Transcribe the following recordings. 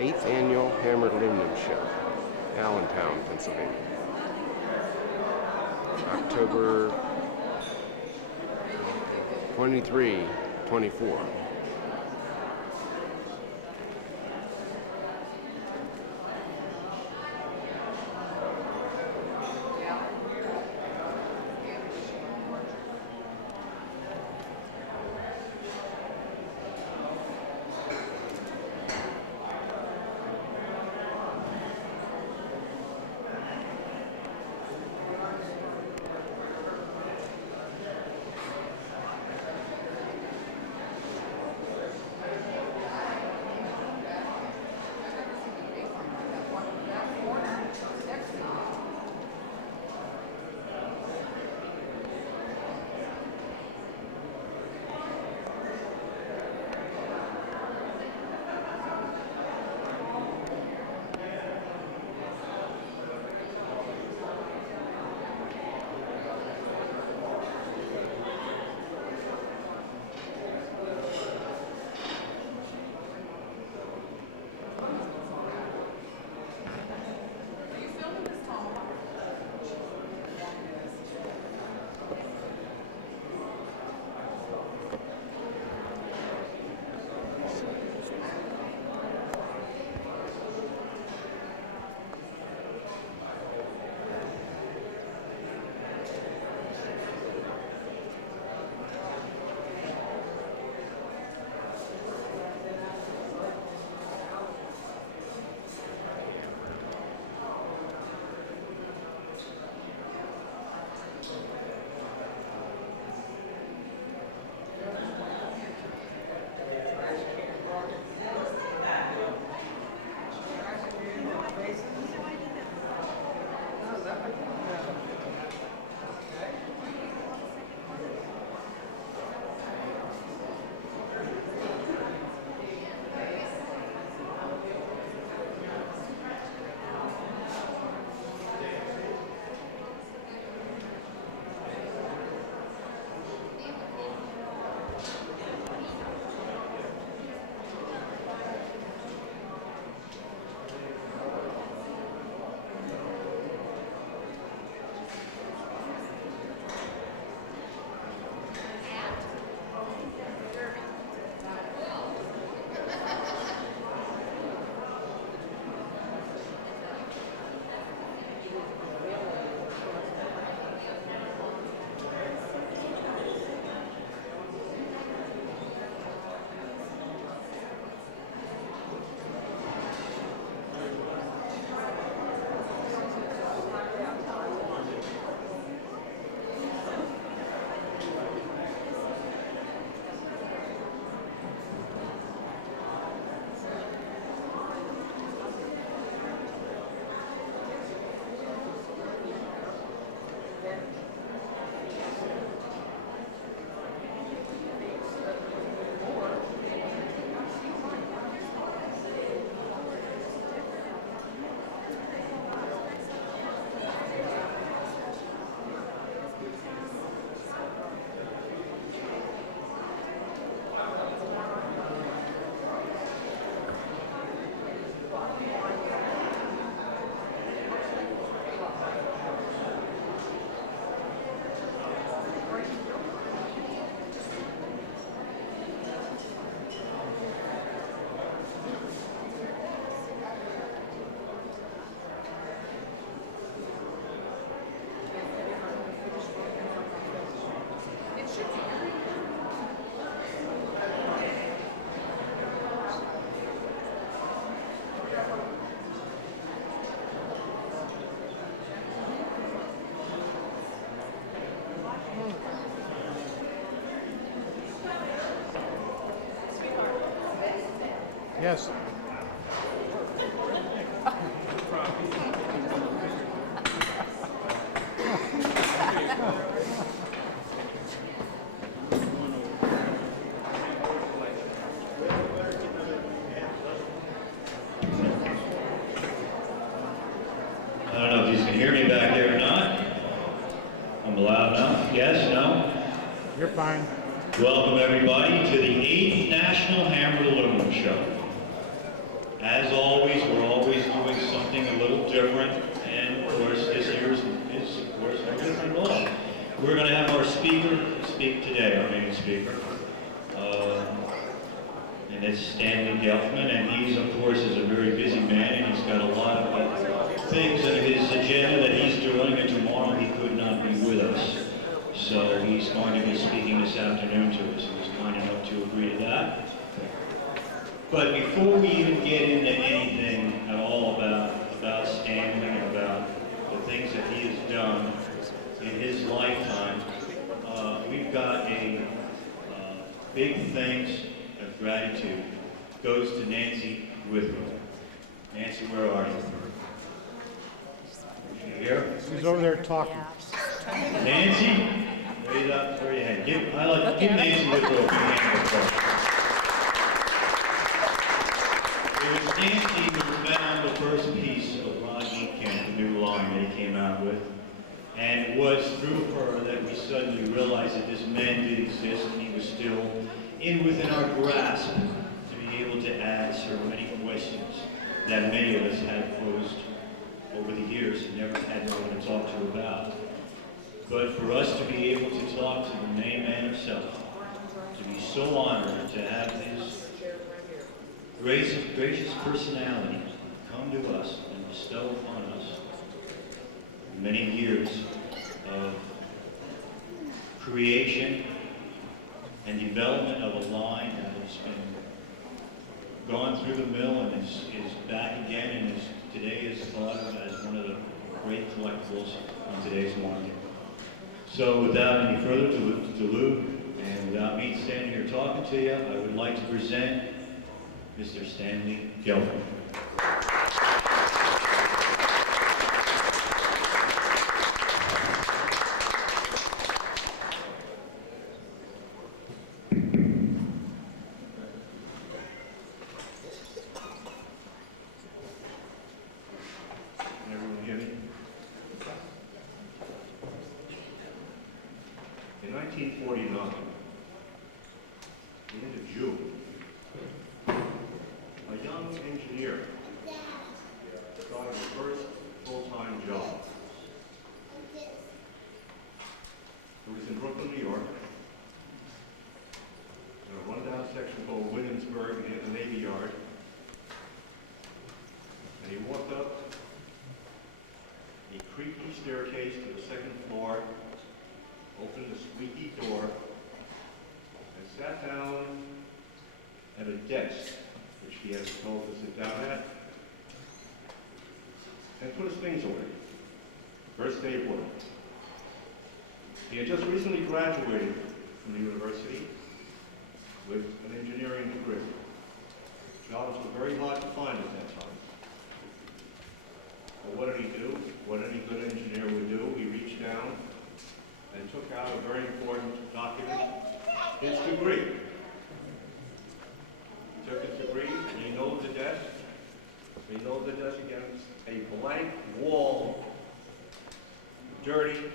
8th Annual Hammered Aluminum Show, Allentown, Pennsylvania. October 23, 24. Yes. I don't know if you can hear me back there or not. I'm loud enough. Yes, no? You're fine. Welcome everybody to the 8th National Hammered Aluminum Show. As always, we're always doing something a little different, and of course, this year is of course no different at all. We're going to have our speaker speak today, our main speaker, and it's Stanley Gelfman, and he's, of course, is a very busy man, and he's got a lot of things on his agenda that he's doing, and tomorrow he could not be with us. So he's going to be speaking this afternoon to us. He was kind enough to agree to that. But before we even get into anything at all about Stanley and about the things that he has done in his lifetime, we've got a big thanks of gratitude goes to Nancy Withrow. Nancy, where are you? Is she here? He's over there talking. Nancy, raise up where you head. Give Nancy Withrow a big hand of applause. It was Nancy who found the first piece of Rodney Kent, the new line that he came out with. And it was through her that we suddenly realized that this man did exist and he was still within our grasp to be able to answer many questions that many of us had posed over the years and never had no one to talk to about. But for us to be able to talk to the main man himself, to be so honored to have his gracious personality come to us and bestow upon us many years of creation and development of a line that has been gone through the mill and is back again and today is thought of as one of the great collectibles in today's market. So without any further ado, and without me standing here talking to you, I would like to present Mr. Stanley Gelfman. In 1949, the end of June, a young engineer started his first full-time job. It was in Brooklyn, New York, in a rundown section called Williamsburg near the Navy Yard. And he walked up a creaky staircase to the second floor, opened the squeaky door, and sat down at a desk, which he had been told to sit down at, and put his things away. First day of work. He had just recently graduated from the university with an engineering degree. Jobs were very hard to find at that time. But what did he do? What any good engineer would do? He reached down and took out a very important document, his degree. He took his degree and he nailed the desk. He nailed the desk against a blank wall, dirty,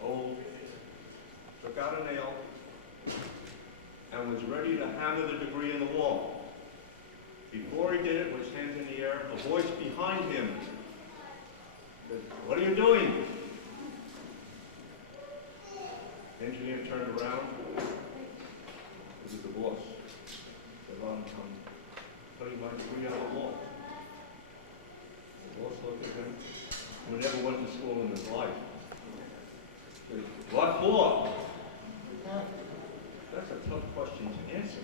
old, took out a nail, and was ready to hammer the degree in the wall. Before he did it, with his hands in the air, a voice behind him said, "What are you doing?" The engineer turned around. This is the boss. Said, "I'm putting my degree on the wall." The boss looked at him, who never went to school in his life. Said, "What for?" That's a tough question to answer.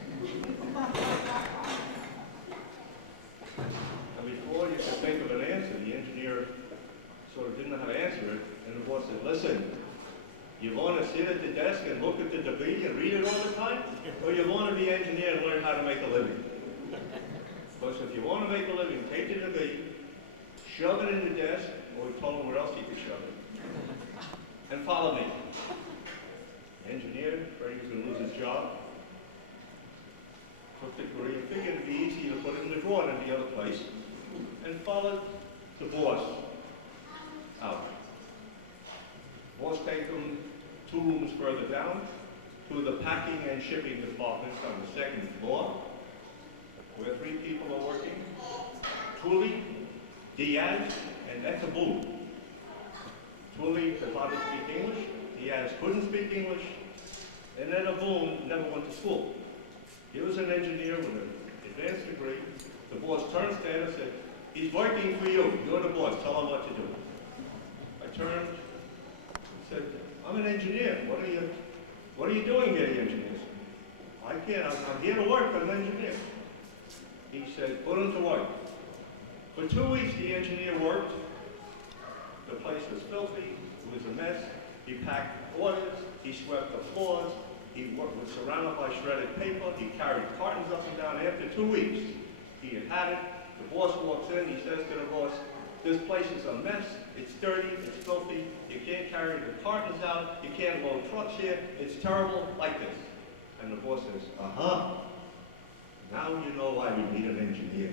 And before you could think of an answer, the engineer sort of didn't know how to answer it, and the boss said, "Listen, you want to sit at the desk and look at the degree and read it all the time? Or you want to be an engineer and learn how to make a living?" Because if you want to make a living, take the degree, shove it in the desk, or we told him where else he could shove it, and follow me. The engineer, afraid he was going to lose his job, took the degree and figured it'd be easy to put it in the drawer than the other place, and followed the boss out. Boss take them 2 rooms further down to the packing and shipping departments on the 2nd floor. where 3 people are working, Tully, Diaz, and Etaboo. Tully could hardly speak English, Diaz couldn't speak English, and Etaboo never went to school. He was an engineer with an advanced degree. The boss turned to him and said, "He's working for you. You're the boss. Tell him what to do." I turned and said, "I'm an engineer. What are you doing here, the engineer?" "I can't. I'm here to work. I'm an engineer." He said, "Put him to work." For 2 weeks, the engineer worked. The place was filthy. It was a mess. He packed orders. He swept the floors. He was surrounded by shredded paper. He carried cartons up and down. After 2 weeks, he had had it. The boss walks in. He says to the boss, "This place is a mess. It's dirty. It's filthy. You can't carry the cartons out. You can't load trucks here. It's terrible like this." And the boss says, "Uh-huh. Now you know why we need an engineer."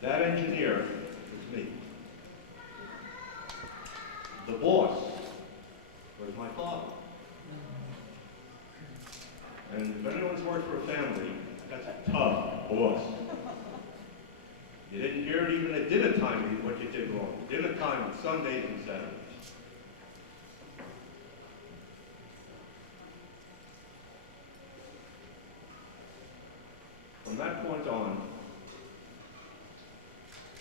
That engineer was me. The boss was my father. And if anyone's worked for a family, that's a tough boss. You didn't hear it even at dinner time what you did wrong. Dinner time on Sundays and Saturdays. From that point on,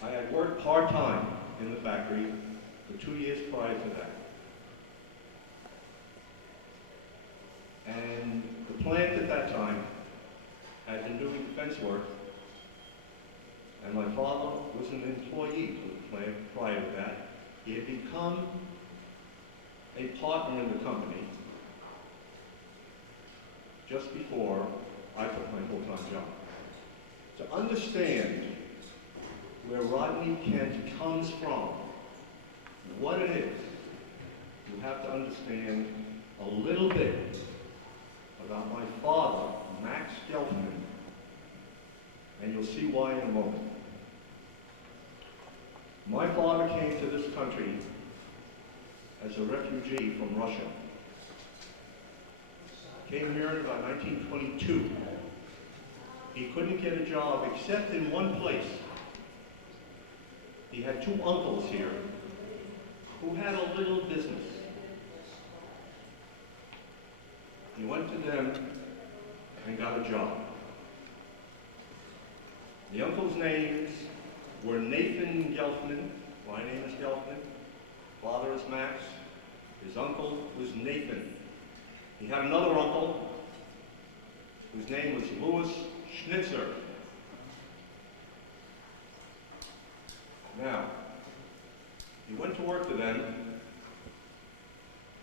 I had worked part-time in the factory for 2 years prior to that. And the plant at that time had been doing defense work, and my father was an employee of the plant prior to that. He had become a partner in the company just before I took my full-time job. To understand where Rodney Kent comes from, what it is, you have to understand a little bit about my father, Max Gelfman, and you'll see why in a moment. My father came to this country as a refugee from Russia. Came here in about 1922. He couldn't get a job except in one place. He had 2 uncles here who had a little business. He went to them and got a job. The uncles' names were Nathan Gelfman. My name is Gelfman. Father is Max. His uncle was Nathan. He had another uncle whose name was Louis Schnitzer. Now, he went to work for them,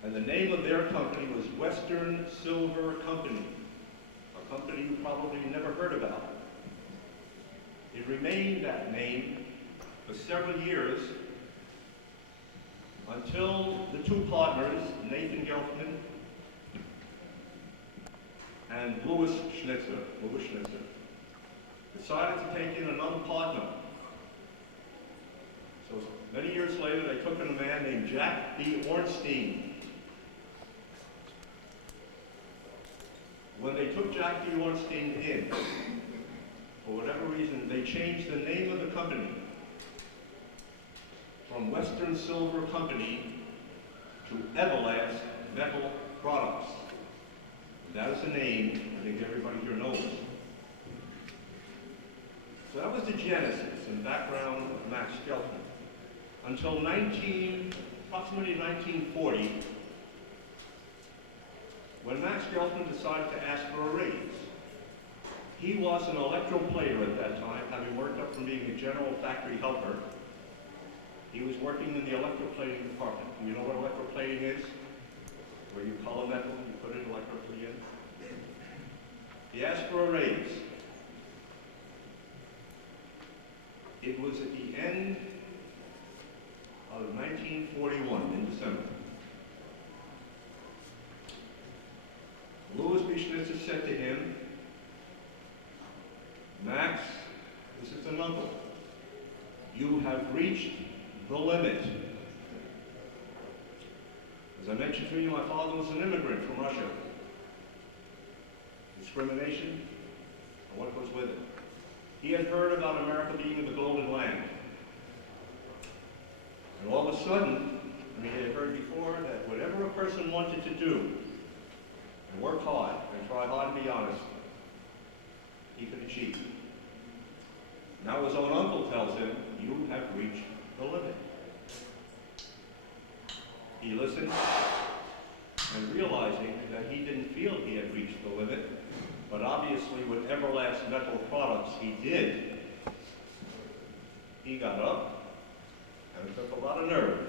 and the name of their company was Western Silver Company, a company you probably never heard about. It remained that name for several years until the 2 partners, Nathan Gelfman and Louis Schnitzer, decided to take in another partner. So many years later, they took in a man named Jack B. Ornstein. When they took Jack B. Ornstein in, for whatever reason, they changed the name of the company from Western Silver Company to Everlast Metal Products. That is the name I think everybody here knows. So that was the genesis and background of Max Gelfman. Until approximately 1940, when Max Gelfman decided to ask for a raise. He was an electroplater at that time, having worked up from being a general factory helper. He was working in the electroplating department. You know what electroplating is? Where you color metal, you put it electrically in. He asked for a raise. It was at the end of 1941, in December. Louis B. Schnitzer said to him, "Max, this is an uncle. You have reached the limit." As As I mentioned to you, my father was an immigrant from Russia. Discrimination and what goes with it. He had heard about America being the golden land. And all of a sudden, he had heard before that whatever a person wanted to do, and work hard, and try hard and be honest, he could achieve. Now his own uncle tells him, you have reached the limit. He listened, and realizing that he didn't feel he had reached the limit, but obviously with Everlast Metal Products he did, he got up, and it took a lot of nerve.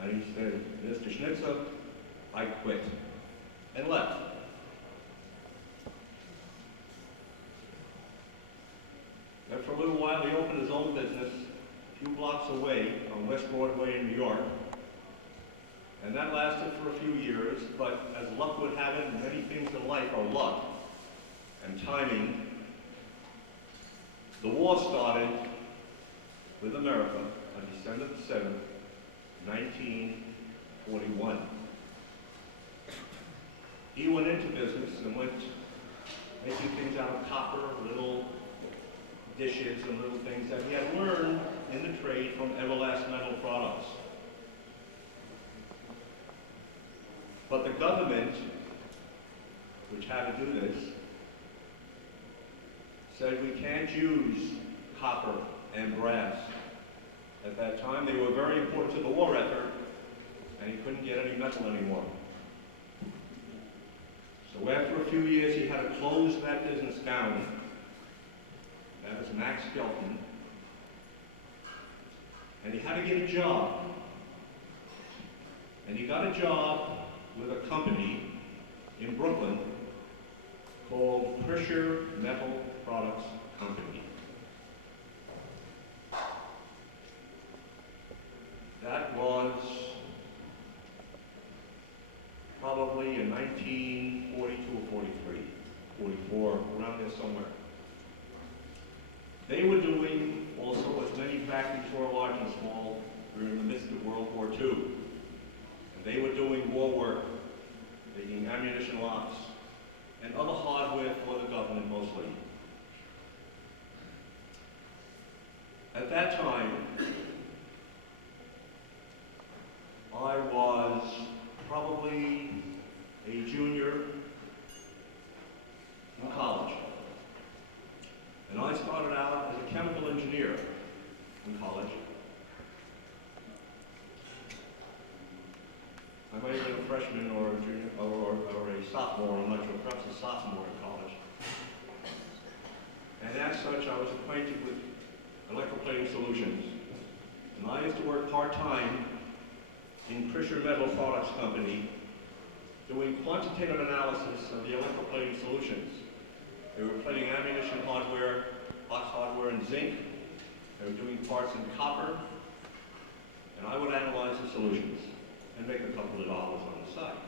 And he said, Mr. Schnitzer, I quit, and left. Then for a little while he opened his own business a few blocks away on West Broadway in New York. And that lasted for a few years, but as luck would have it, many things in life are luck and timing. The war started with America on December the 7th, 1941. He went into business and went making things out of copper, little dishes and little things that he had learned in the trade from Everlast Metal Products. But the government, which had to do this, said we can't use copper and brass. At that time, they were very important to the war effort, and he couldn't get any metal anymore. So after a few years, he had to close that business down. That was Max Skelton. And he had to get a job. And he got a job with a company in Brooklyn called H065 Metal Products Company. That was probably in 1942 or 43, 44, around there somewhere. They were doing also, as many factories were, large and small, during the midst of World War II. And they were doing war work, making ammunition locks, and other hardware for the government mostly. At that time, I was probably a junior in college. And I started out as a chemical engineer in college. I might have been a freshman or a junior or a sophomore, I'm not sure, perhaps a sophomore in college. And as such, I was acquainted with electroplating solutions. And I used to work part-time in H065 Metal Products Company doing quantitative analysis of the electroplating solutions. They were plating ammunition hardware, box hardware, and zinc. They were doing parts in copper. And I would analyze the solutions and make a couple of dollars on the side.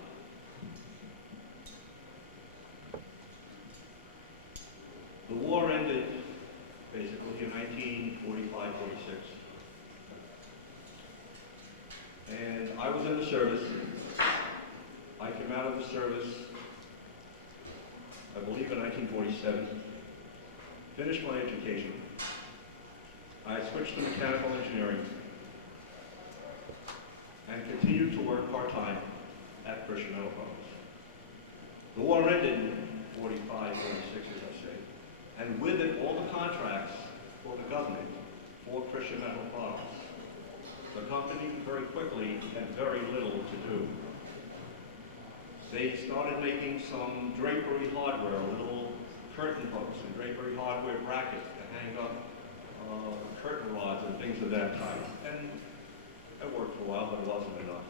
The war ended basically in 1945, 46. And I was in the service. I came out of the service, I believe in 1947, finished my education. I switched to mechanical engineering and continued to work part-time at H065 Metal Products. The war ended in 45, 46, as I say, and with it all the contracts for the government for H065 Metal Products. The company very quickly had very little to do. They started making some drapery hardware, little curtain hooks and drapery hardware brackets to hang up curtain rods and things of that type. And it worked for a while, but it wasn't enough.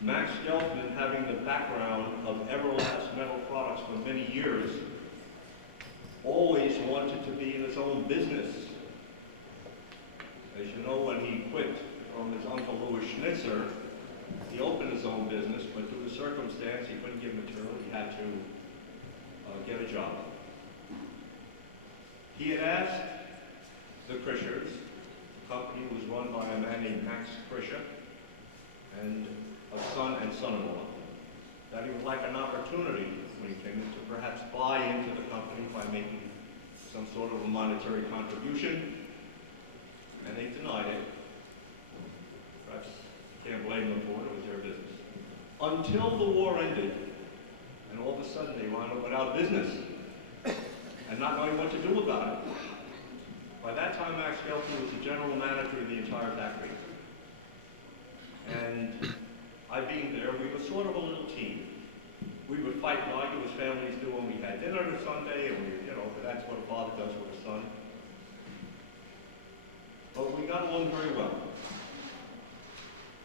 Max Gelfman, having the background of Everlast Metal Products for many years, always wanted to be in his own business. As you know, when he quit from his uncle Louis Schnitzer, he opened his own business, but due to circumstance, he couldn't get material. He had to get a job. He had asked the Krischers, the company was run by a man named Max Krischer, and a son and son-in-law, that he would like an opportunity when he came in to perhaps buy into the company by making some sort of a monetary contribution, and they denied it. Perhaps you can't blame them for it, it was their business. Until the war ended, and all of a sudden they wound up without business, and not knowing what to do about it. By that time, Max Gelfie was the general manager of the entire factory. And I being there, we were sort of a little team. We would fight and argue as families do when we had dinner on Sunday, and that's what a father does with a son. But we got along very well.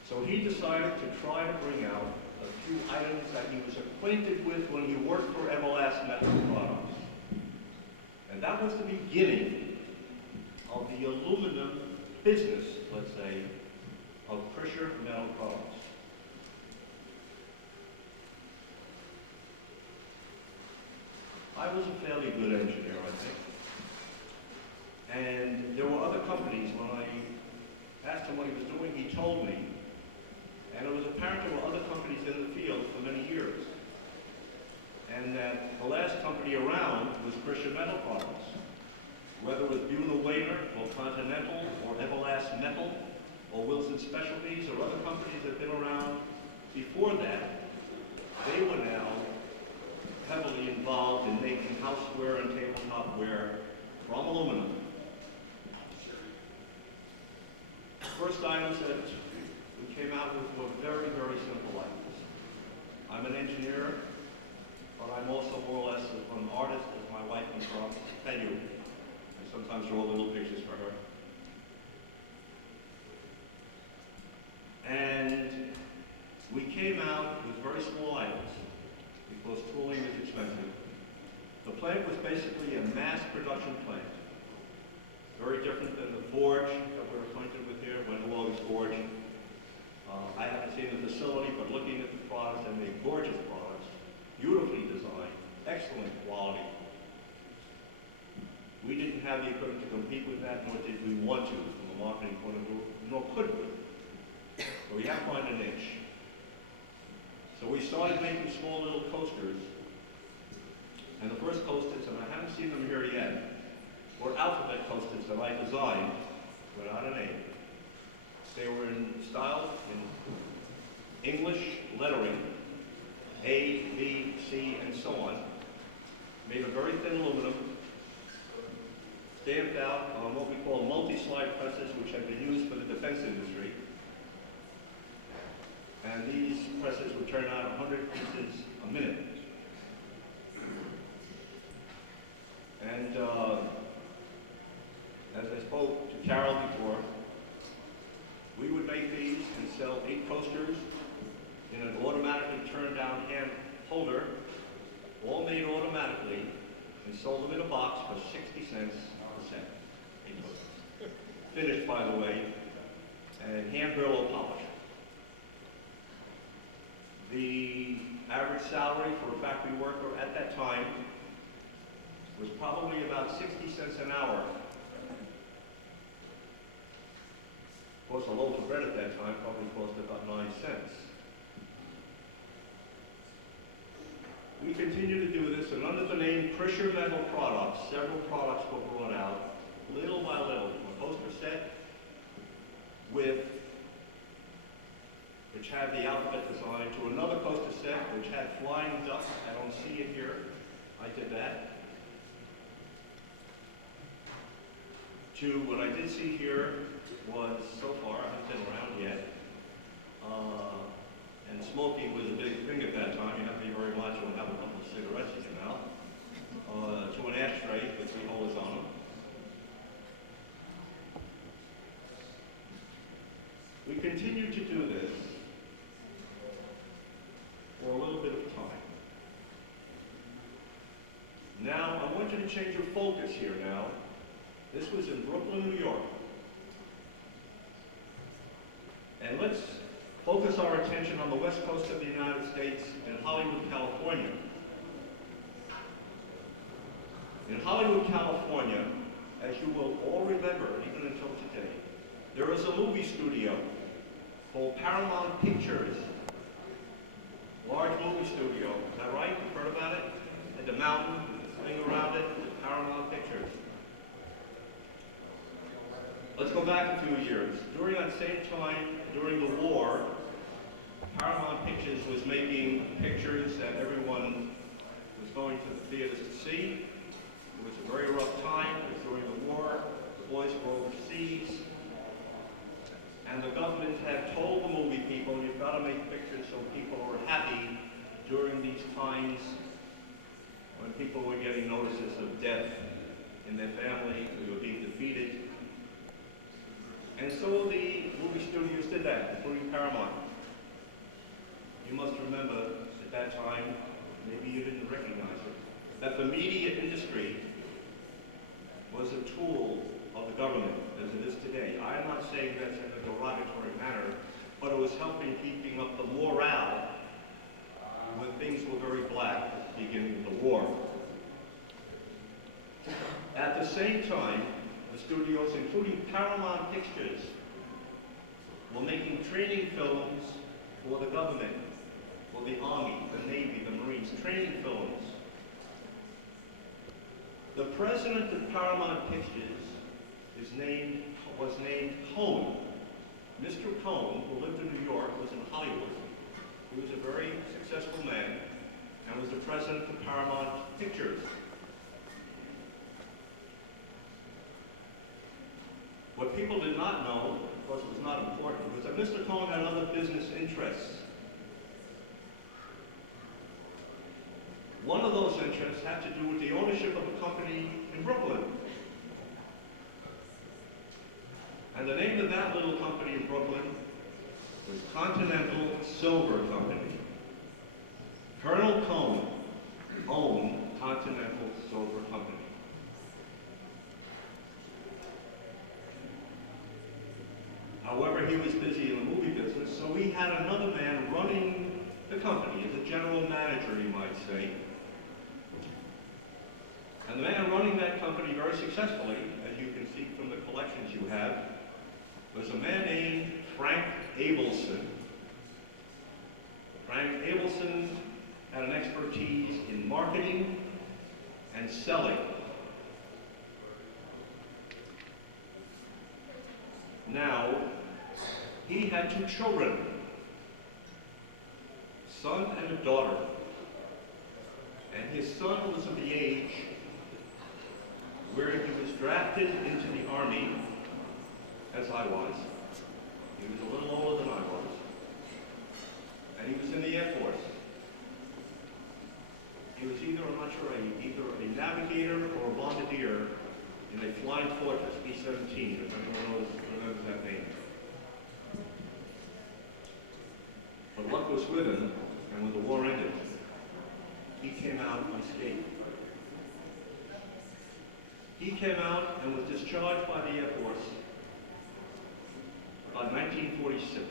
So he decided to try to bring out a few items that he was acquainted with when he worked for Everlast Metal Products. And that was the beginning of the aluminum business, let's say, of Krischer Metal Products. I was a fairly good engineer, I think. And there were other companies. When I asked him what he was doing, he told me. And it was apparent there were other companies in the field for many years. And that the last company around was Krischer Metal Products. Whether it was Buhler Wehner, or Continental, or Everlast Metal, or Wilson Specialties, or other companies that have been around before that, they were now heavily involved in making houseware and tabletopware from aluminum. The first items that we came out with were very, very simple items. I'm an engineer, but I'm also more or less an artist, as my wife can tell you. I sometimes draw little pictures for her. And we came out with very small items because tooling is expensive. The plant was basically a mass production plant. Very different than the forge that we're acquainted with here, Wendelog's Forge. I haven't seen the facility, but looking at the products, they make gorgeous products, beautifully designed, excellent quality. We didn't have the equipment to compete with that, nor did we want to from a marketing point of view, nor could we. So we have to find a niche. So we started making small little coasters. And the first coasters, and I haven't seen them here yet, were alphabet coasters that I designed without a name. They were in style in English lettering, A, B, C, and so on. Made of very thin aluminum, stamped out on what we call multi-slide presses, which have been used for the defense industry. And these presses would turn out 100 pieces a minute. And as I spoke to Carol before, we would make these and sell 8 coasters in an automatically turned down hand holder, all made automatically, and sold them in a box for 60 cents a set. 8 coasters. Finished, by the way, and hand brillo polish. The average salary for a factory worker at that time was probably about 60 cents an hour. Of course, a loaf of bread at that time probably cost about 9 cents. We continue to do this, and under the name Krischer Metal Products, several products were brought out, little by little, from a coaster set which had the alphabet design, to another coaster set which had flying ducks. I don't see it here. I did that. To what I did see here was, so far, I haven't been around yet, and smoking was a big thing at that time. You have to be very macho and have a couple of cigarettes in your mouth, to an ashtray with 3 holders on them. We continued to do this for a little bit of time. Now, I want you to change your focus here now. This was in Brooklyn, New York. And let's focus our attention on the west coast of the United States in Hollywood, California. In Hollywood, California, as you will all remember, even until today, there is a movie studio called Paramount Pictures, large movie studio. Is that right? You've heard about it? Had the mountain thing around it, the Paramount Pictures. Let's go back a few years. During that same time, during the war, Paramount Pictures was making pictures that everyone was going to the theaters to see. It was a very rough time. It was during the war. The boys were overseas. And the government had told the movie people, you've got to make pictures so people are happy during these times when people were getting notices of death in their family, we were being defeated. And so the movie studios did that, including Paramount. You must remember at that time, maybe you didn't recognize it, that the media industry was a tool of the government as it is today. I'm not saying that's in a derogatory manner, but it was helping keeping up the morale when things were very black at the beginning of the war. At the same time, the studios, including Paramount Pictures, were making training films for the government, for the Army, the Navy, the Marines, training films. The president of Paramount Pictures was named Cohn. Mr. Cohn, who lived in New York, was in Hollywood. He was a very successful man and was the president of Paramount Pictures. What people did not know, of course it was not important, was that Mr. Cohn had other business interests. One of those interests had to do with the ownership of a company in Brooklyn. And the name of that little company in Brooklyn was Continental Silver Company. Colonel Cohn owned Continental Silver Company. However, he was busy in the movie business, so he had another man running the company as a general manager, you might say. And the man running that company very successfully, as you can see from the collections you have, was a man named Frank Abelson. Frank Abelson had an expertise in marketing and selling. Now, he had two children, a son and a daughter. And his son was of the age where he was drafted into the Army, as I was. He was a little older than I was. And he was in the Air Force. He was either, I'm not sure, either a navigator or a bombardier in a Flying Fortress B-17, if anyone remembers that name. But luck was with him, and when the war ended, he came out unscathed. He came out and was discharged by the Air Force about 1946.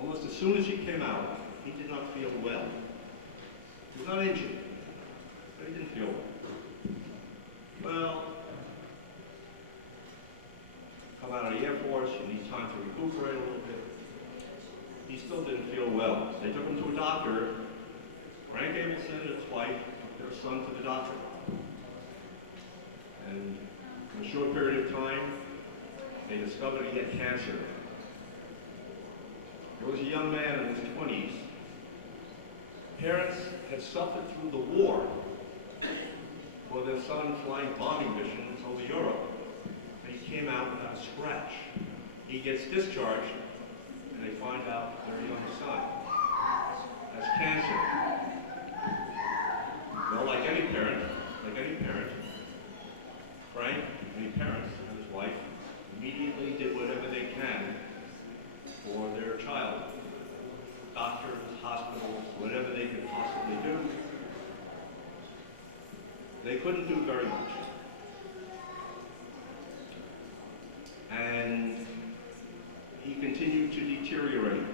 Almost as soon as he came out, he did not feel well. He was not injured, but he didn't feel well. Well, come out of the Air Force, you need time to recuperate a little bit. He still didn't feel well. They took him to a doctor. Frank Abelson and his wife took their son to the doctor. And in a short period of time, they discovered he had cancer. He was a young man in his 20s. Parents had suffered through the war for their son flying bombing missions over Europe, and he came out without a scratch. He gets discharged, and they find out their young son has cancer. Well, like any parent, Frank, any parents and his wife immediately did whatever they can for their child. Doctors, hospitals, whatever they could possibly do. They couldn't do very much. And he continued to deteriorate.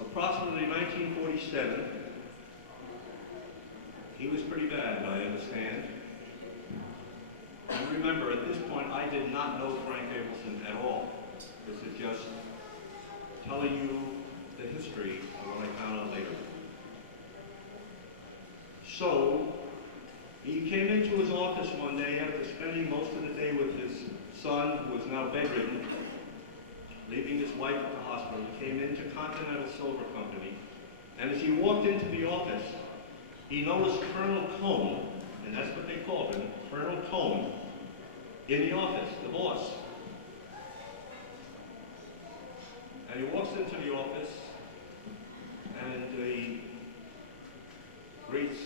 Approximately 1947, he was pretty bad, I understand. He remember, at this point, I did not know Frank Abelson at all. This is just telling you the history of what I found out later. So, he came into his office one day after spending most of the day with his son, who was now bedridden, leaving his wife at the hospital. He came into Continental Silver Company, and as he walked into the office, he noticed Colonel Cone, and that's what they called him, Colonel Cone, in the office, the boss. And he walks into the office, and he greets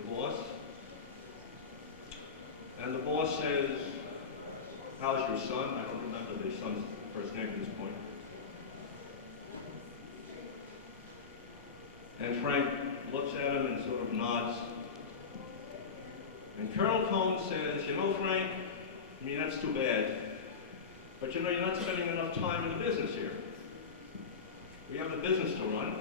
the boss. And the boss says, "How's your son?" I don't remember the son's first name at this point. And Frank looks at him and sort of nods. And Colonel Cone says, "You know, Frank, I mean, that's too bad. But you know, you're not spending enough time in the business here. We have a business to run.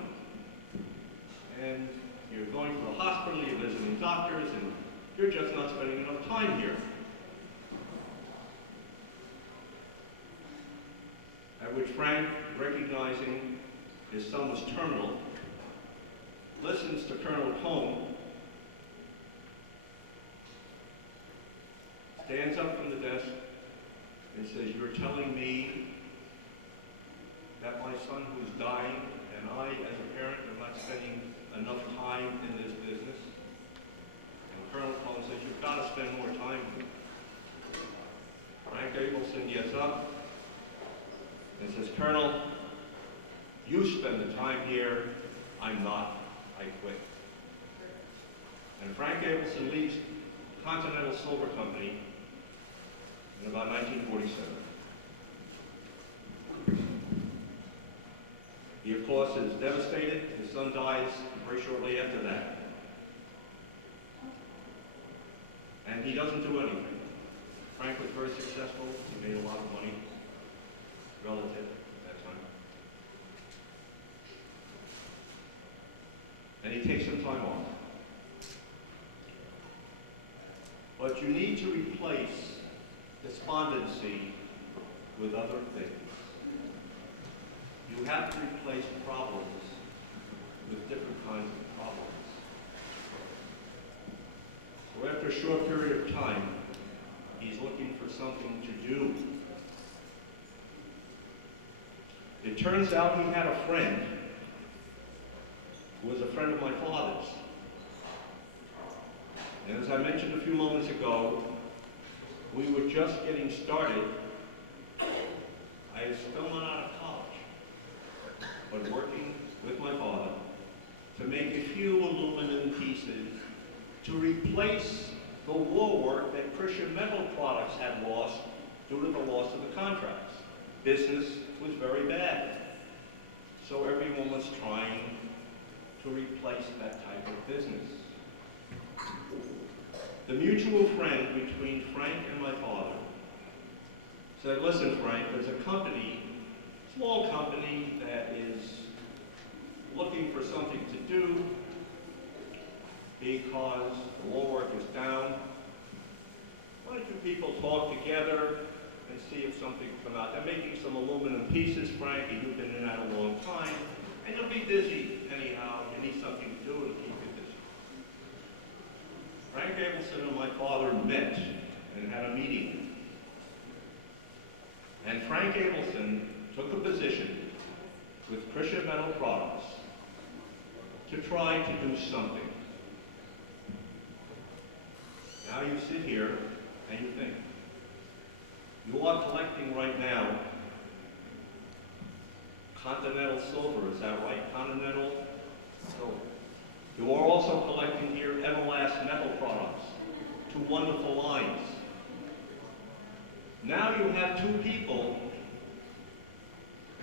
And you're going to the hospital, you're visiting doctors, and you're just not spending enough time here." At which Frank, recognizing his son was terminal, listens to Colonel Cone, stands up from the desk, and says, "You're telling me that my son who's dying and I, as a parent, am not spending enough time in this business?" And Colonel Cone says, "You've got to spend more time." Frank Abelson gets up and says, "Colonel, you spend the time here, I'm not, I quit." And Frank Abelson leaves Continental Silver Company in about 1947. He, of course, is devastated. His son dies very shortly after that. And he doesn't do anything. Frank was very successful. He made a lot of money, relative at that time. And he takes some time off. But you need to replace despondency with other things. You have to replace problems with different kinds of problems. So after a short period of time, he's looking for something to do. It turns out he had a friend who was a friend of my father's. And as I mentioned a few moments ago, we were just getting started. I had still not out of college, but working with my father to make a few aluminum pieces to replace the war work that Christian Metal Products had lost due to the loss of the contracts. Business was very bad. So everyone was trying to replace that type of business. The mutual friend between Frank and my father said, "Listen, Frank, there's a company, small company, that is looking for something to do because the war work is down. Why don't you people talk together and see if something will come out? They're making some aluminum pieces, Frank, and you've been in that a long time, and you'll be busy anyhow. You need something to do to keep you busy." Frank Abelson and my father met and had a meeting. And Frank Abelson took a position with Christian Metal Products to try to do something. Now you sit here and you think, you are collecting right now Continental Silver, is that right? Continental Silver. You are also collecting here Everlast Metal Products, two wonderful lines. Now you have two people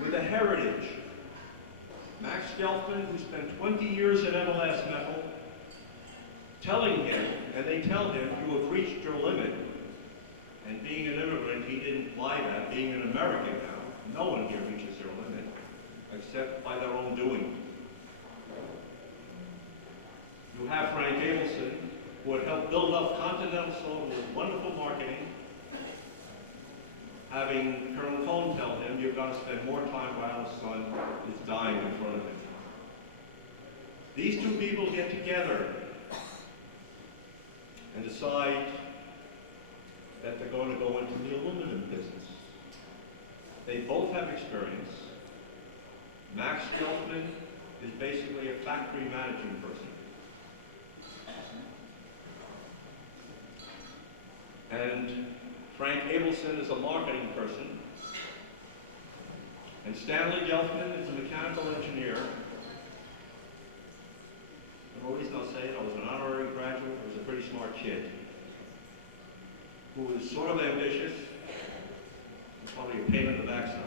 with a heritage. Max Gelfman, who spent 20 years at Everlast Metal, telling him, and they tell him, "You have reached your limit." And being an immigrant, he didn't lie that. Being an American now, no one here reaches their limit, except by their own doing. You have Frank Abelson, who had helped build up Continental Silver with wonderful marketing, having Colonel Cohn tell him, you've got to spend more time while his son is dying in front of him. These two people get together and decide that they're going to go into the aluminum business. They both have experience. Max Gelfman is basically a factory managing person. And Frank Abelson is a marketing person. And Stanley Gelfman is a mechanical engineer. The only reason I'll say it, I was an honorary graduate, I was a pretty smart kid, who was sort of ambitious, and probably a pain in the backside,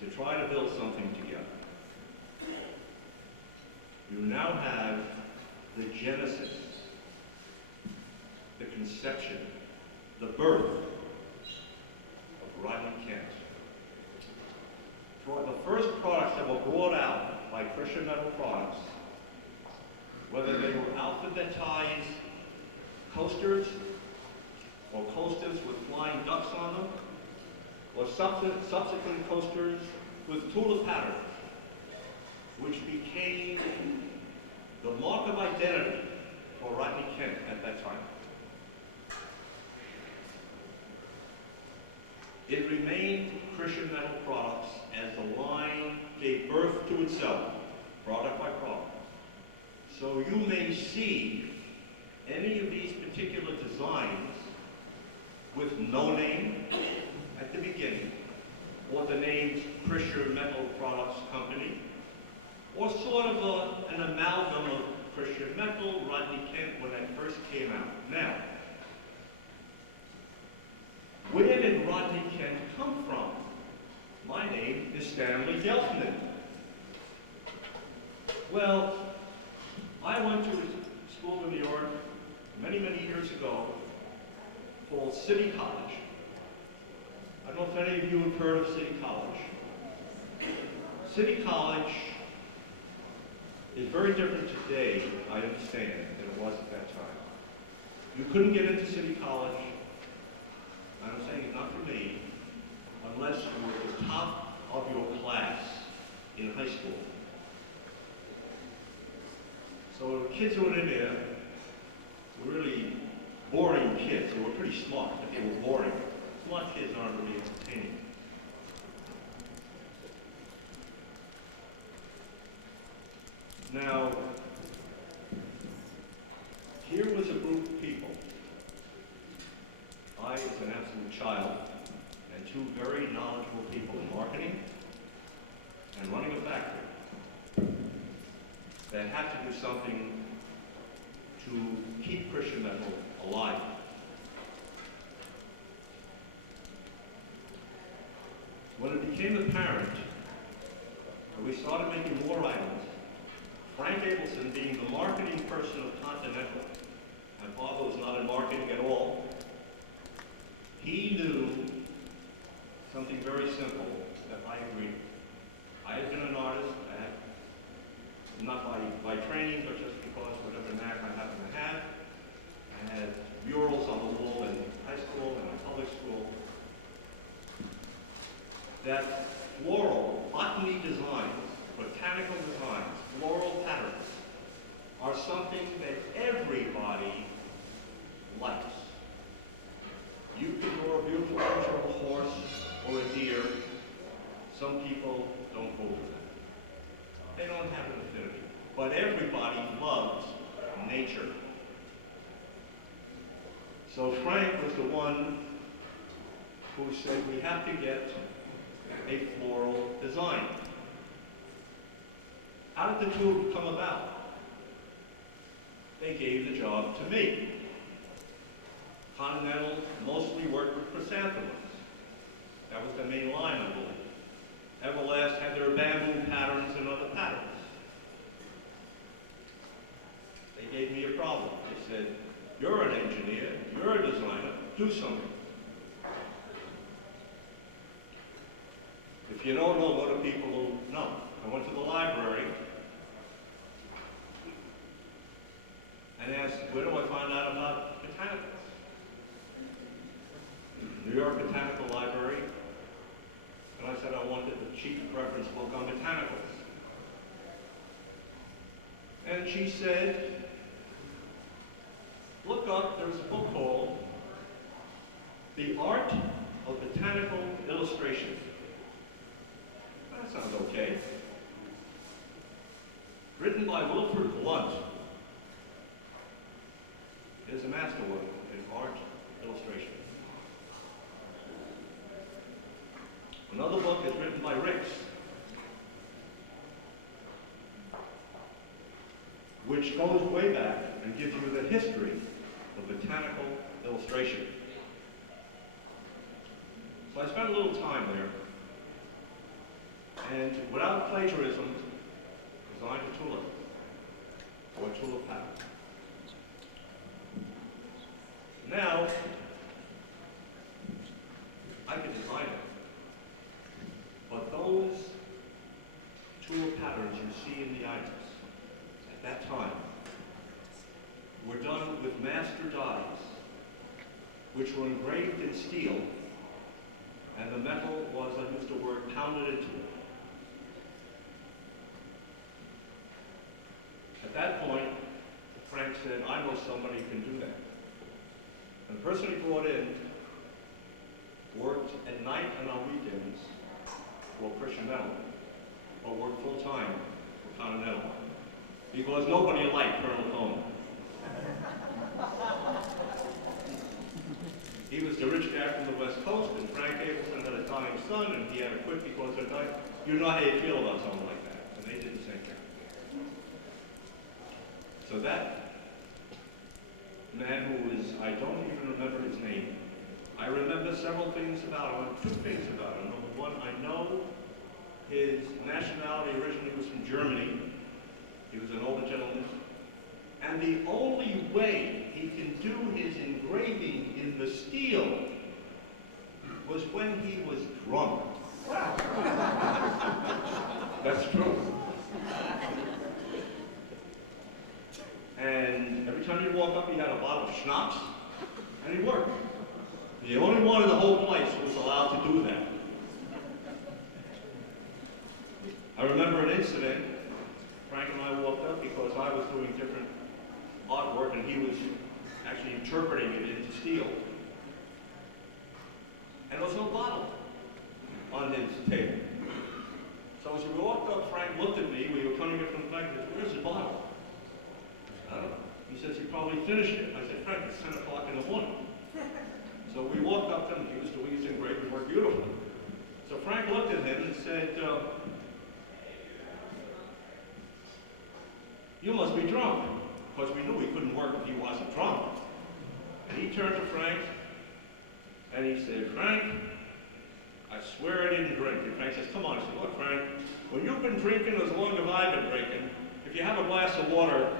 to try to build something together. You now have the genesis, the conception, the birth of Rodney Kent. For the first products that were brought out by Christian Metal Products, whether they were alphabetized coasters or coasters with flying ducks on them, or subsequent coasters with tulip patterns, which became the mark of identity for Rodney Kent at that time. It remained Christian Metal Products as the line gave birth to itself, product by product. So you may see any of these particular designs with no name at the beginning, or the names Christian Metal Products Company, or sort of an amalgam of Christian Metal, Rodney Kent when that first came out. Now, where did Rodney Kent come from? My name is Stanley Gelfman. Well, I went to a school in New York many, many years ago called City College. I don't know if any of you have heard of City College. City College is very different today, I understand, than it was at that time. You couldn't get into City College, and I'm saying it's not for me, unless you were the top of your class in high school. So the kids who were in there were really boring kids. They were pretty smart, but they were boring. Smart kids aren't really entertaining. Now, here was a group of people. I was an absolute child, and two very knowledgeable people in marketing and running a factory that had to do something to keep Christian Metal alive. When it became apparent that we started making more items, Frank Abelson, being the marketing person of Continental, my father was not in marketing at all, he knew something very simple that I agreed. I had been an artist, not by training, but just because whatever knack I happened to have. I had murals on the wall in high school and in public school. That floral, botany designs, botanical designs, floral patterns are something that everybody likes. You can draw a beautiful picture of a horse or a deer. Some people don't go for that. They don't have an affinity. But everybody loves nature. So Frank was the one who said we have to get a floral design. How did the two come about? They gave the job to me. Continental mostly worked with chrysanthemums. That was the main line, I believe. Everlast had their bamboo patterns and other patterns. They gave me a problem. They said, you're an engineer, you're a designer, do something. If you don't know, go to people who know. I went to the library and asked, where do I find out about botanicals? New York Botanical Library, and I said I wanted the chief reference book on botanicals. And she said, look up, there's a book called The Art of Botanical Illustration. That sounds okay. Written by Wilfred Blunt. It is a masterwork in art illustration. Another book is written by Ricks, which goes way back and gives you the history of botanical illustration. So I spent a little time there, and without plagiarism, designed a tulip, or a tulip pattern. Now, I could design it, but those tulip patterns you see in the items at that time were done with master dies, which were engraved in steel, and the metal was, I used the word, pounded into it. At that point, Frank said, I know somebody who can do that. And the person he brought in worked at night and on weekends for Christian Metal, but worked full-time for Continental, because nobody liked Colonel Coleman. He was the rich guy from the West Coast, and Frank Abelson had a dying son, and he had to quit because of dying. You know how you feel about something like that, and they did the same thing. So that man who is, I don't even remember his name. I remember several things about him, two things about him. Number one, I know his nationality originally was from Germany. He was an older gentleman. And the only way he can do his engraving in the steel was when he was drunk. That's true. And every time he'd walk up, he had a bottle of schnapps, and he worked. The only one in the whole place who was allowed to do that. I remember an incident. Frank and I walked up because I was doing different artwork, and he was actually interpreting it into steel. And there was no bottle on his table. So as we walked up, Frank looked at me. We were coming up from the back and said, where's the bottle? I don't know. He says he probably finished it. I said, Frank, it's 10 o'clock in the morning. So we walked up to him. He was doing his engraving work beautifully. So Frank looked at him and said, you must be drunk. Because we knew he couldn't work if he wasn't drunk. And he turned to Frank and he said, Frank, I swear I didn't drink. And Frank says, come on. I said, look, Frank, when you've been drinking as long as I've been drinking, if you have a glass of water,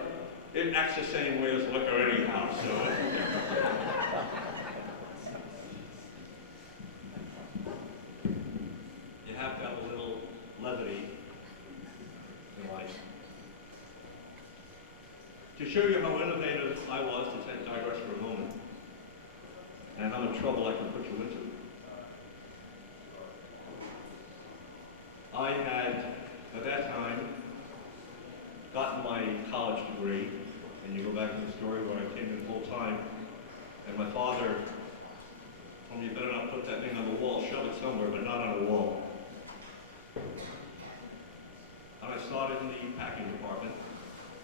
it acts the same way as liquor anyhow, so. You have to have a little levity in life. To show you how innovative I was, to digress for a moment, and how much trouble I can put you into. I had, at that time, gotten my college degree, and you go back to the story where I came in full time, and my father told me, you better not put that thing on the wall, shove it somewhere, but not on the wall. And I started in the packing department,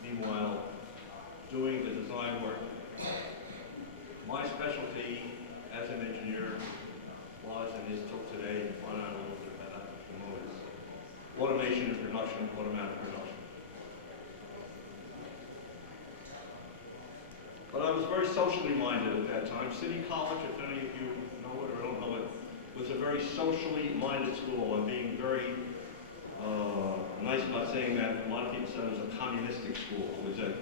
meanwhile, doing the design work. My specialty as an engineer was, and is till today, and find out a little bit better, is automation and production, automatic production. But I was very socially minded at that time. City College, if any of you know it or don't know it, was a very socially minded school, and being very nice about saying that. A lot of people said it was a communistic school. It was a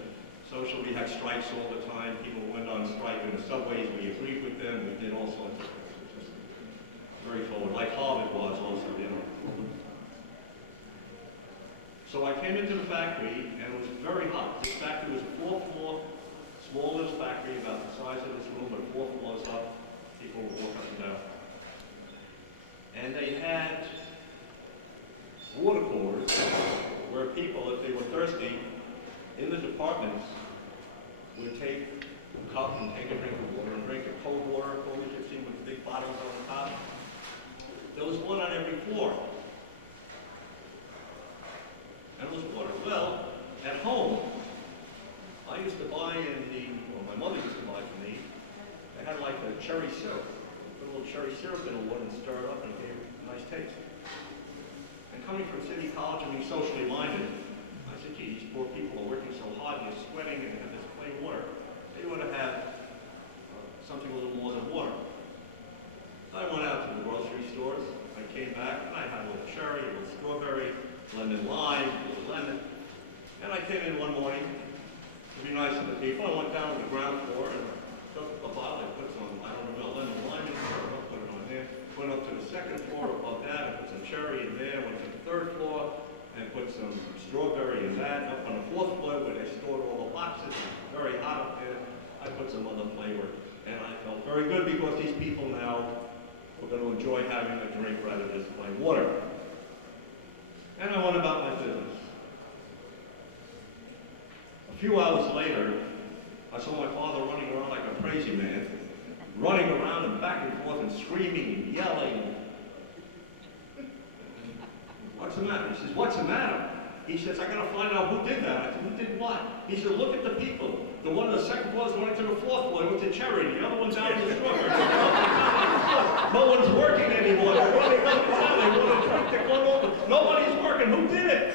socially, we had strikes all the time. People went on strike in the subways. We agreed with them. We did all sorts of things. It was just very forward, like Harvard was also, you know. So I came into the factory, and it was very hot. This factory was a fourth floor, small little factory, about the size of this room, but 4 floors up. People would walk up and down. floor. And it was water. Well, at home, I used to buy my mother used to buy for me, they had like a cherry syrup. Put a little cherry syrup in the water and stir it up and it gave it a nice taste. And coming from City College and being socially minded, I said, gee, these poor people are working so hard and they're sweating and they have this plain water. They ought to have something a little more than water. So I went out to the grocery stores. I came back and I had a little cherry, a little strawberry, lemon lime, a little lemon. And I came in one morning to be nice to the people. I went down to the ground floor and took a bottle. I put some, I don't know, lemon lime in there. I put it on there. Went up to the second floor above that and put some cherry in there. Went to the third floor and put some strawberry in that. Up on the fourth floor where they stored all the boxes, very hot up there, I put some other flavor. And I felt very good because these people now were going to enjoy having a drink rather than just plain water. And I went about my business. A few hours later, I saw my father running around like a crazy man, running around and back and forth and screaming and yelling. What's the matter? He says, what's the matter? He says, I gotta find out who did that. I said, who did what? He said, look at the people. The one on the second floor is running to the fourth floor with the cherry. The other one's down to the strawberry. No one's working anymore. They're running up and down. They want to drink. They're going over. Nobody's working. Who did it?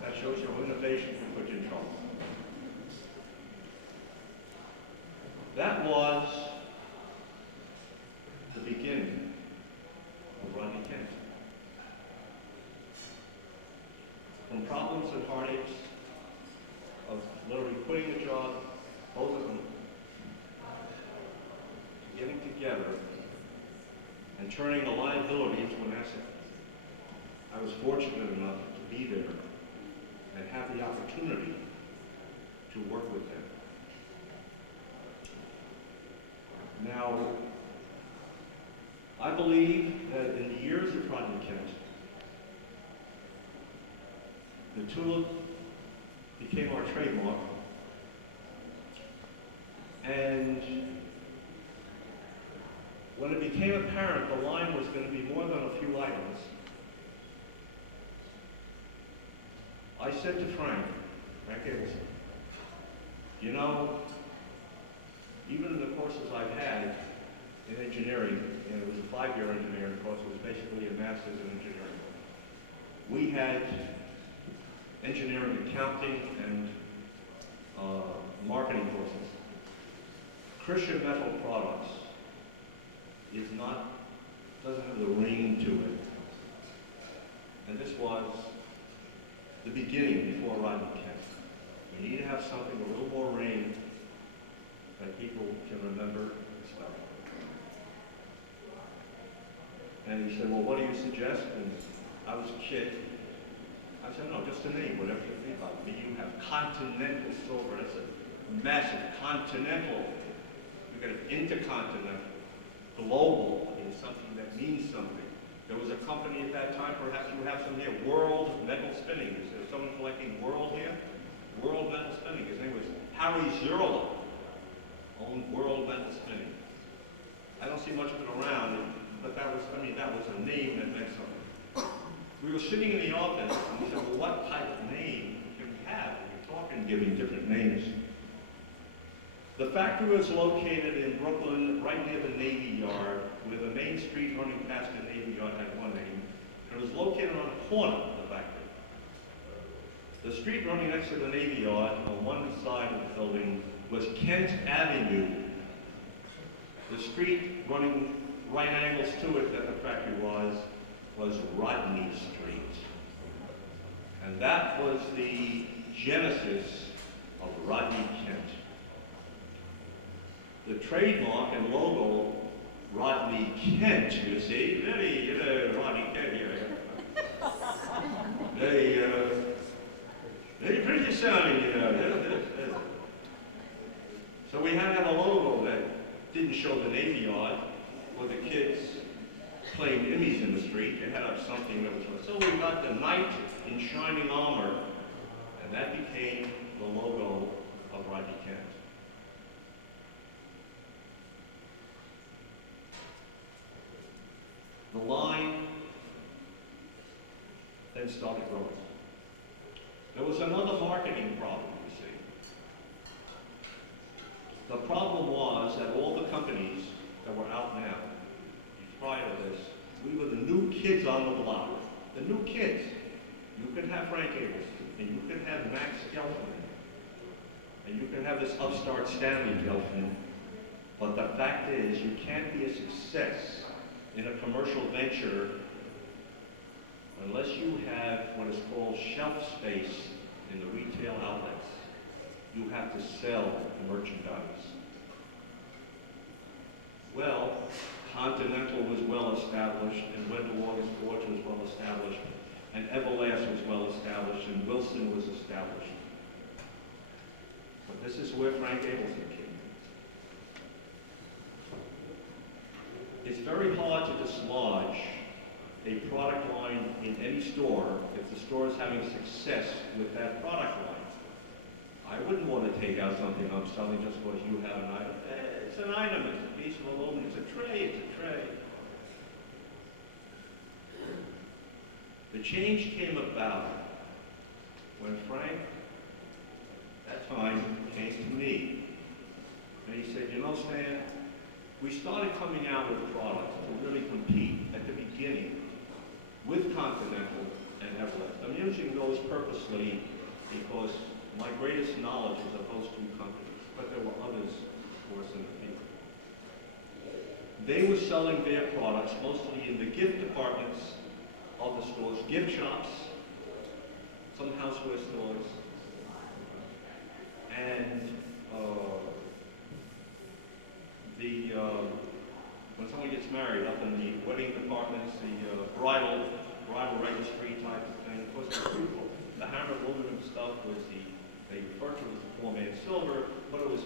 That shows you how innovation can put you in trouble. That was the beginning of Rodney Kent. From problems and heartaches of literally quitting a job, both of them, to getting together and turning a liability into an asset. I was fortunate enough to be there and have the opportunity to work with them. Now, I believe that in the years of Rodney Kent, the tulip became our trademark, and when it became apparent the line was going to be more than a few items, I said to Frank Abelson, you know, even in the courses I've had in engineering, and it was a 5-year engineering course, it was basically a master's in engineering. We had engineering, accounting, and marketing courses. Christian Metal Products doesn't have the ring to it. And this was the beginning before Rodney Kent. We need to have something a little more ring that people can remember and spell. And he said, well, what do you suggest? And I was a kid. I said, no, just a name, whatever you think of. I mean, you have Continental Silver. That's a massive Continental. You got an Intercontinental. Global is something that means something. There was a company at that time, perhaps you have some here, World Metal Spinning. Is there someone collecting World here? World Metal Spinning. His name was Harry Zerlo. Owned World Metal Spinning. I don't see much of it around, but that was a name that meant something. We were sitting in the office, and we said, well, what type of name can we have? And we're talking, giving different names. The factory was located in Brooklyn, right near the Navy Yard, with the main street running past the Navy Yard had one name. It was located on a corner of the factory. The street running next to the Navy Yard on one side of the building was Kent Avenue. The street running right angles to it that the factory was Rodney Street. And that was the genesis of Rodney Kent. The trademark and logo, Rodney Kent, you see, very, Rodney Kent here. They pretty sounding, you know. So we had to have a logo that didn't show the Navy Yard or the kids playing immies in the street. It had something that was, so we got the knight in shining armor, and that became the logo of Rodney Kent. then started growing. There was another marketing problem, you see. The problem was that all the companies that were out now, prior to this, we were the new kids on the block. The new kids. You could have Frank Abels, and you could have Max Gelfman, and you can have this upstart Stanley Gelfman, but the fact is, you can't be a success in a commercial venture unless you have what is called shelf space in the retail outlets. You have to sell the merchandise. Well, Continental was well established, and Wendell August Forge was well established, and Everlast was well established, and Wilson was established. But this is where Frank Abelson came in. It's very hard to dislodge a product line in any store if the store is having success with that product line. I wouldn't want to take out something I'm selling just because you have an item. It's an item, it's a piece of aluminum, it's a tray, it's a tray. The change came about when Frank, at that time, came to me. And he said, you know, Stan, we started coming out with products to really compete at the beginning with Continental and Everlast. I'm using those purposely because my greatest knowledge is of those two companies, but there were others, of course, in the field. They were selling their products mostly in the gift departments of the stores, gift shops, some houseware stores, and when someone gets married, up in the wedding departments, the bridal registry type of thing. Of course, the hammered aluminum stuff was they referred to it as the four-man silver, but it was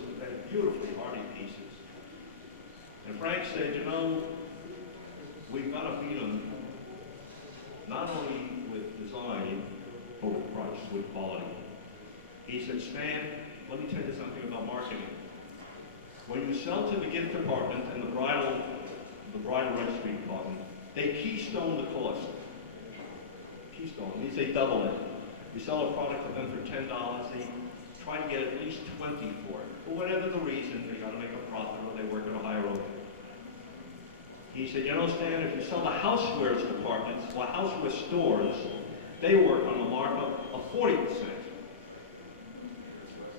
beautifully hardy pieces. And Frank said, you know, we've got to beat them not only with design, but with price, with quality. He said, Stan, let me tell you something about marketing. When you sell to the gift department and the bridal registry department, they keystone the cost. Keystone means they double it. You sell a product to them for $10, they try to get at least $20 for it. For whatever the reason, they got to make a profit or they work at a higher overhead. He said, you know, Stan, if you sell the housewares departments or houseware stores, they work on a markup of 40%.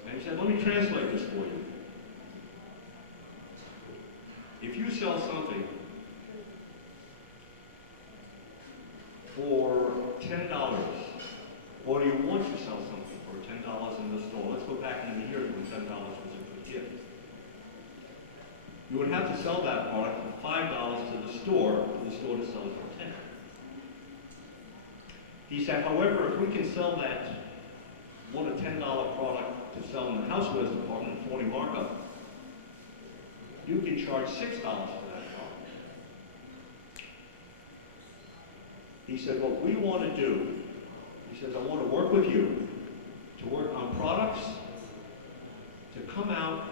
And he said, let me translate this for you. If you sell something for $10, or do you want to sell something for $10 in the store? Let's go back in the years when $10 was a good gift. You would have to sell that product for $5 to the store to sell it for $10. He said, however, if we can sell that $1 to $10 product to sell in the housewares department at 40 markup, you can charge $6 for that product. He said, what we want to do, he says, I want to work with you to work on products to come out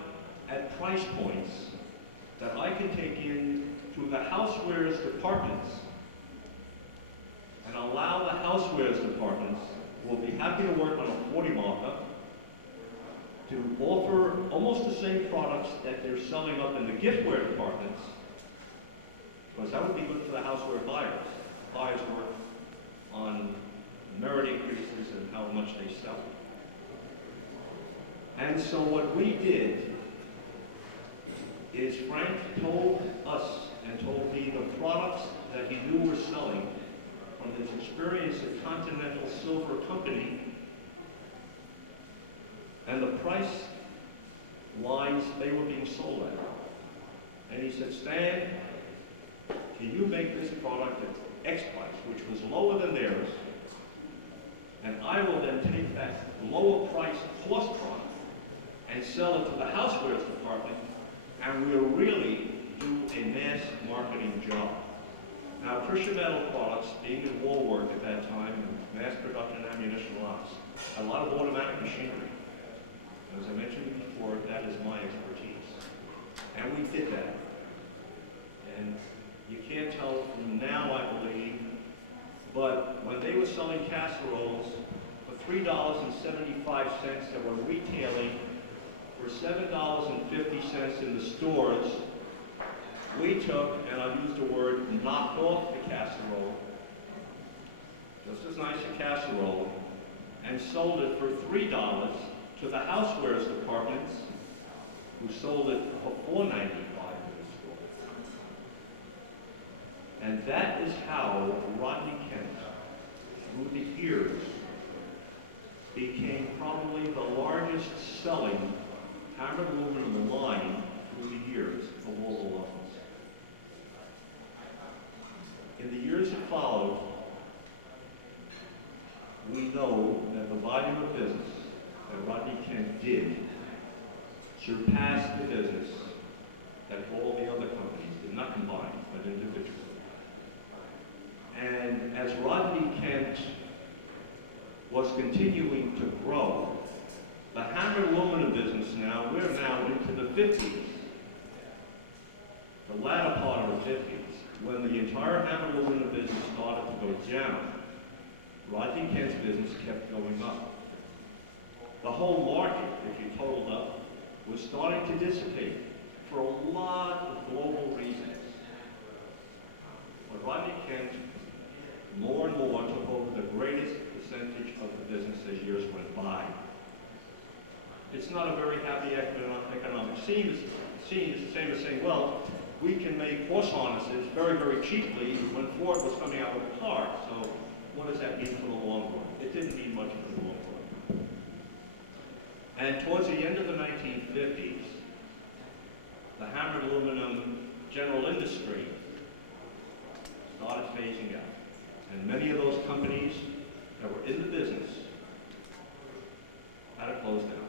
at price points that I can take in to the housewares departments and allow the housewares departments, who will be happy to work on a 40 markup, to offer almost the same products that they're selling up in the giftware departments, because that would be good for the houseware buyers. Buyers work on merit increases and how much they sell. And so what we did is Frank told us and told me the products that he knew were selling from his experience at Continental Silver Company and the price lines they were being sold at. And he said, Stan, can you make this product at X price, which was lower than theirs, and I will then take that lower price cost product and sell it to the housewares department, and we'll really do a mass marketing job. Now, Christian Metal Products, being in war work at that time, and mass production ammunition lots, had a lot of automatic machinery. As I mentioned before, that is my expertise. And we did that. And you can't tell from now, I believe, but when they were selling cast $7.50 in the stores, we took, and I'll use the word, knocked off the casserole, just as nice a casserole, and sold it for $3 to the housewares departments, who sold it for $4.95 in the store. And that is how Rodney Kent, through the years, became probably the largest selling hammered aluminum line through the years of all the lines. In the years that followed, we know that the volume of business that Rodney Kent did surpassed the business that all the other companies did not combine, but individually. And as Rodney Kent was continuing to grow, the hammered aluminum business now, we're now into the 50s, the latter part of the 50s, when the entire hammered aluminum business started to go down. Rodney Kent's business kept going up. The whole market, if you totaled up, was starting to dissipate for a lot of global reasons. But Rodney Kent more and more took over the greatest percentage of the business as years went by. It's not a very happy economic scene. It's the same as saying, well, we can make horse harnesses very, very cheaply when Ford was coming out with a car. So what does that mean for the long run? It didn't mean much for the long run. And towards the end of the 1950s, the hammered aluminum general industry started phasing out. And many of those companies that were in the business had to close down.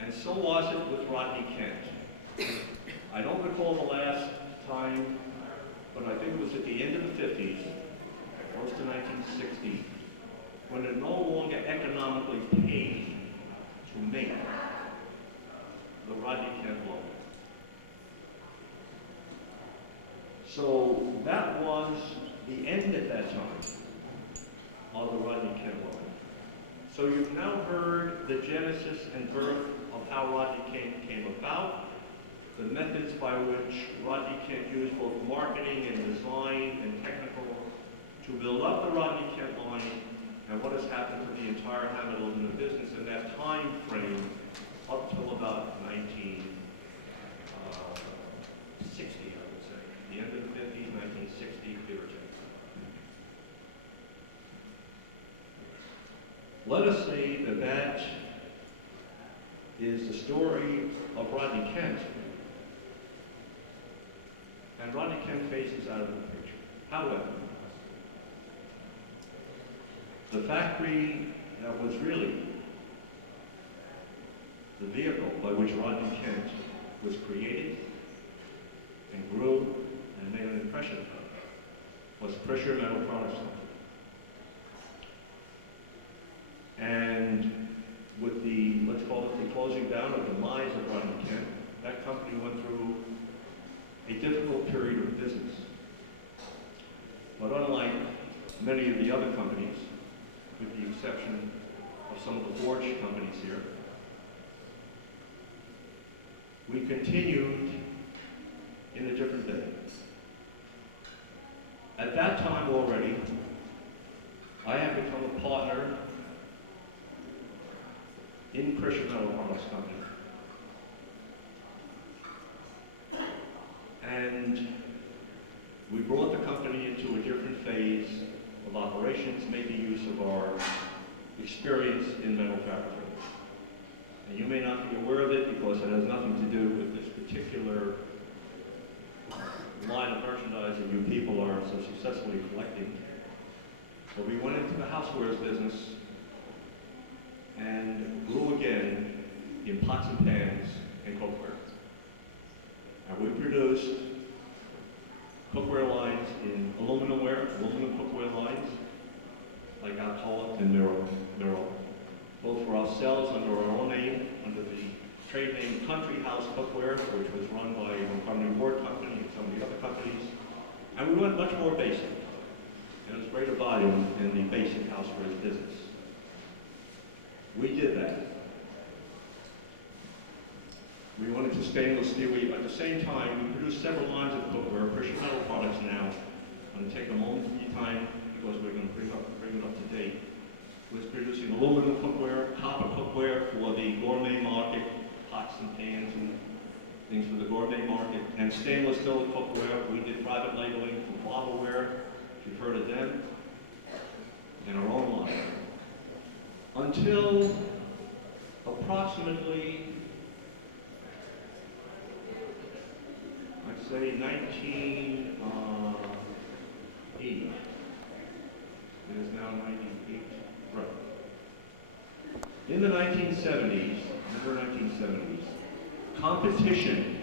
And so was it with Rodney Kent. I don't recall the last time, but I think it was at the end of the 50s, close to 1960, when it no longer economically paid to make the Rodney Kent logo. So that was the end at that time of the Rodney Kent logo. So you've now heard the genesis and birth of how Rodney Kent came about, the methods by which Rodney Kent used both marketing and design and technical to build up the Rodney Kent line, and what has happened to the entire hammered aluminum business in that time frame up till about 1960, I would say. The end of the 50s, 1960, give or take. Let us say that that is the story of Rodney Kent. And Rodney Kent faces out of the picture. However, the factory that was really the vehicle by which Rodney Kent was created and grew and made an impression was Pressure Metal Products Company. And with the, let's call it the closing down or demise of Rodney Kent, that company went through a difficult period of business. But unlike many of the other companies, with the exception of some of the forge companies here, we continued in a different day. At that time already, I had become a partner in Pressure Metal Products Company. And we brought the company into a different phase of operations, making use of our experience in metal fabricating. And you may not be aware of it because it has nothing to do with this particular line of merchandise that you people are so successfully collecting. But we went into the housewares business and grew again in pots and pans and cookware. And we produced cookware lines in aluminum cookware lines, like Alcoa and Miro, both for ourselves under our own name, under the trade name Country House Cookware, which was run by Montgomery Ward Company and some of the other companies. And we went much more basic. There was greater volume in the basic housewares business. We did that. into stainless steel. At the same time, we produce several lines of cookware, precious metal products now. I'm going to take a moment of your time because we're going to bring it up to date. We're producing aluminum cookware, copper cookware for the gourmet market, pots and pans and things for the gourmet market, and stainless steel cookware. We did private labeling for bottleware, if you've heard of them, in our own line. Until approximately, I'd say 1980. It is now 98, right. In the 1970s, remember 1970s, competition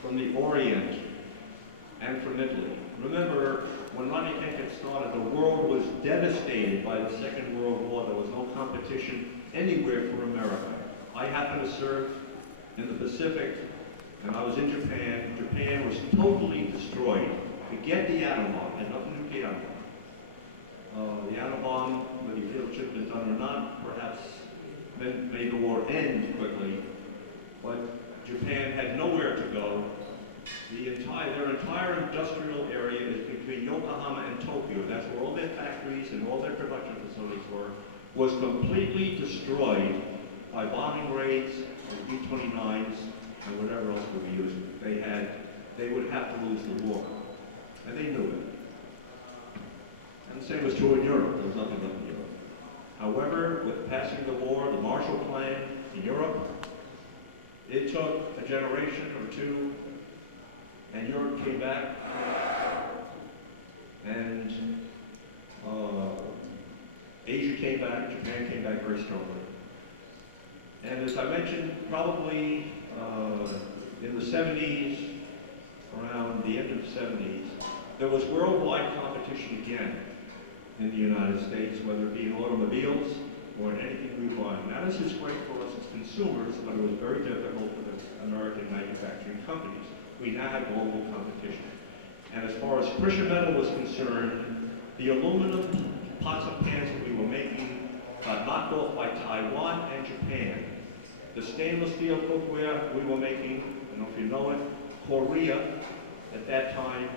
from the Orient and from Italy. Remember, when Rodney King had started, the world was devastated by the Second World War. There was no competition anywhere for America. I happened to serve in the Pacific, and I was in Japan. Japan was totally destroyed. Forget the atom bomb, had nothing to do with the atom bomb. The atom bomb, whether you feel it should have been done or not, perhaps made the war end quickly, but Japan had nowhere to go. Their entire industrial area is between Yokohama and Tokyo. That's where all their factories and all their production facilities were, was completely destroyed by bombing raids and B-29s and whatever else we were using. They would have to lose the war, and they knew it. And the same was true in Europe. There was nothing left in Europe. However, with the passing of the war, the Marshall Plan in Europe, it took a generation or two, and Europe came back, and Asia came back, Japan came back very strongly. And as I mentioned, probably in the 70s, around the end of the 70s, there was worldwide competition again in the United States, whether it be in automobiles or in anything we buy. Now this is great for us as consumers, but it was very difficult for the American manufacturing companies. We now have global competition. And as far as precious metal was concerned, the aluminum pots and pans that we were making got knocked off by Taiwan and Japan. The stainless steel cookware we were making, I don't know if you know it, Korea at that time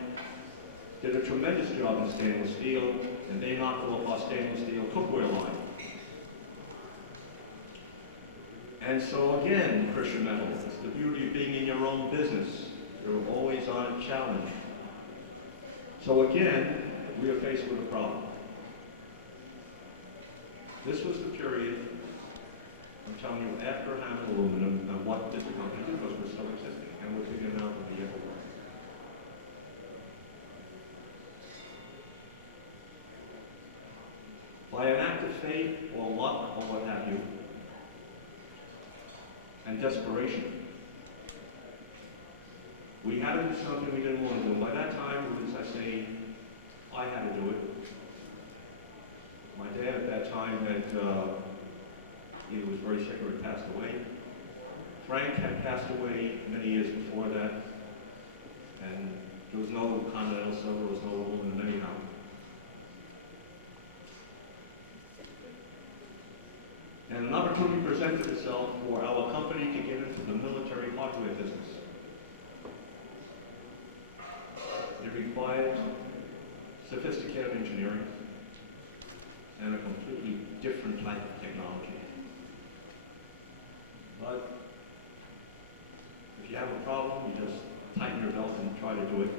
did a tremendous job in stainless steel, and they knocked off our stainless steel cookware line. And so again, precious metal, it's the beauty of being in your own business. You're always on challenge. So again, we are faced with a problem. This was the period, I'm telling you, after Hammond Aluminum, and what did the company do, because we're still existing, and we're figuring out what the ever way. By an act of fate, or luck, or what have you, and desperation, we had to do something we didn't want to do. By that time, as I say, I had to do it. My dad at that time had either was very sick or had passed away. Frank had passed away many years before that, and there was no Continental Silver, there was no aluminum anyhow. And an opportunity presented itself for our company to get into the military hardware business. It required sophisticated engineering and a completely different type of technology. But if you have a problem, you just tighten your belt and try to do it.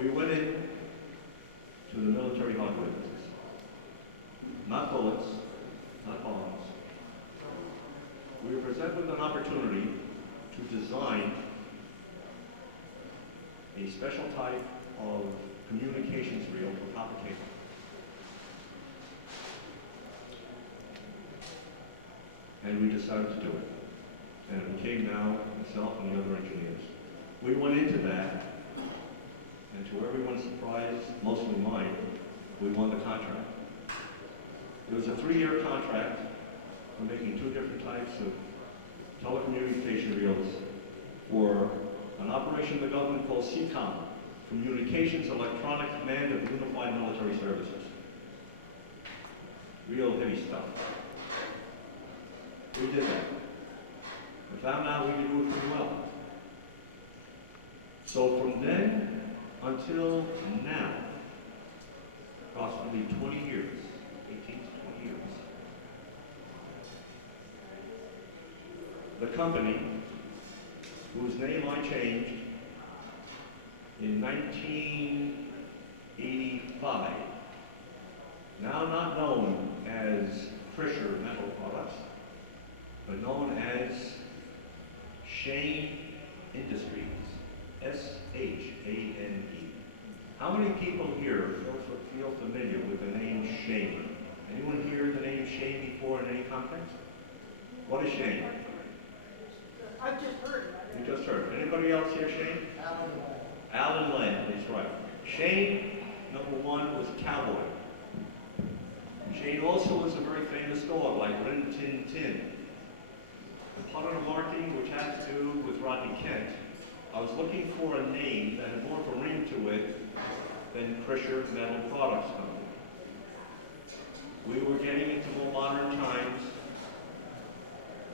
We went in to the military hardware business. Not bullets, not bombs. We were presented with an opportunity to design a special type of communications reel for copper cable. And we decided to do it. And it became now myself and the other engineers. We went into that, and to everyone's surprise, mostly mine, we won the contract. It was a 3-year contract. We're making 2 different types of telecommunication reels for an operation the government called CCOM, Communications Electronic Command of Unified Military Services. Real heavy stuff. We did that. I found out we could do it pretty well. So from then until now, approximately 20 years, 18 to 20 years, the company, whose name I changed in 1985, now not known as Krisher Metal Products, but known as Shane Industries, S-H-A-N-E. How many people here feel familiar with the name Shane? Anyone hear the name Shane before in any context? What is Shane? I just heard it. You just heard. Anybody else here, Shane? Alan Land, that's right. Shane, number one, was a cowboy. Shane also was a very famous dog, like Rin Tin Tin. And part of the marketing, which has to do with Rodney Kent, I was looking for a name that had more of a ring to it than Krisher Metal Products Company. We were getting into more modern times,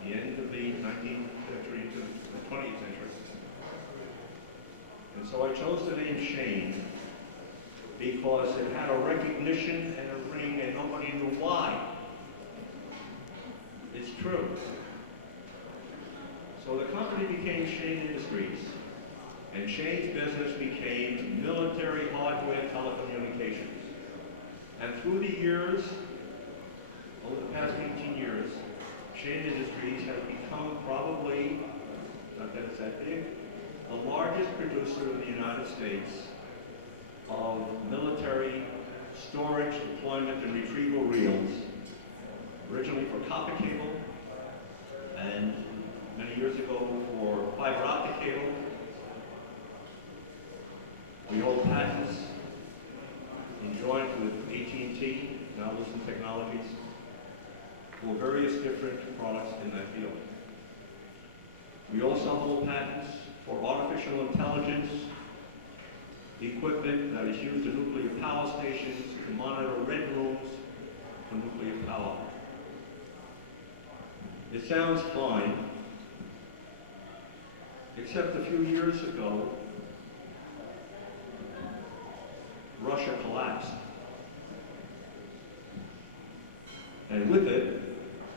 the end of the 19th century to the 20th century. And so I chose the name Shane because it had a recognition and a ring and nobody knew why. It's true. So the company became Shane Industries, and Shane's business became military hardware telecommunications. And through the years, over the past 18 years, Shane Industries has become probably, not that it's that big, the largest producer in the United States of military storage, deployment, and retrieval reels, originally for copper cable, and many years ago for fiber optic cable. We hold patents enjoined with AT&T, now Lucent Technologies, for various different products in that field. We also hold patents for artificial intelligence equipment that is used in nuclear power stations to monitor red rooms for nuclear power. It sounds fine, except a few years ago, Russia collapsed. And with it,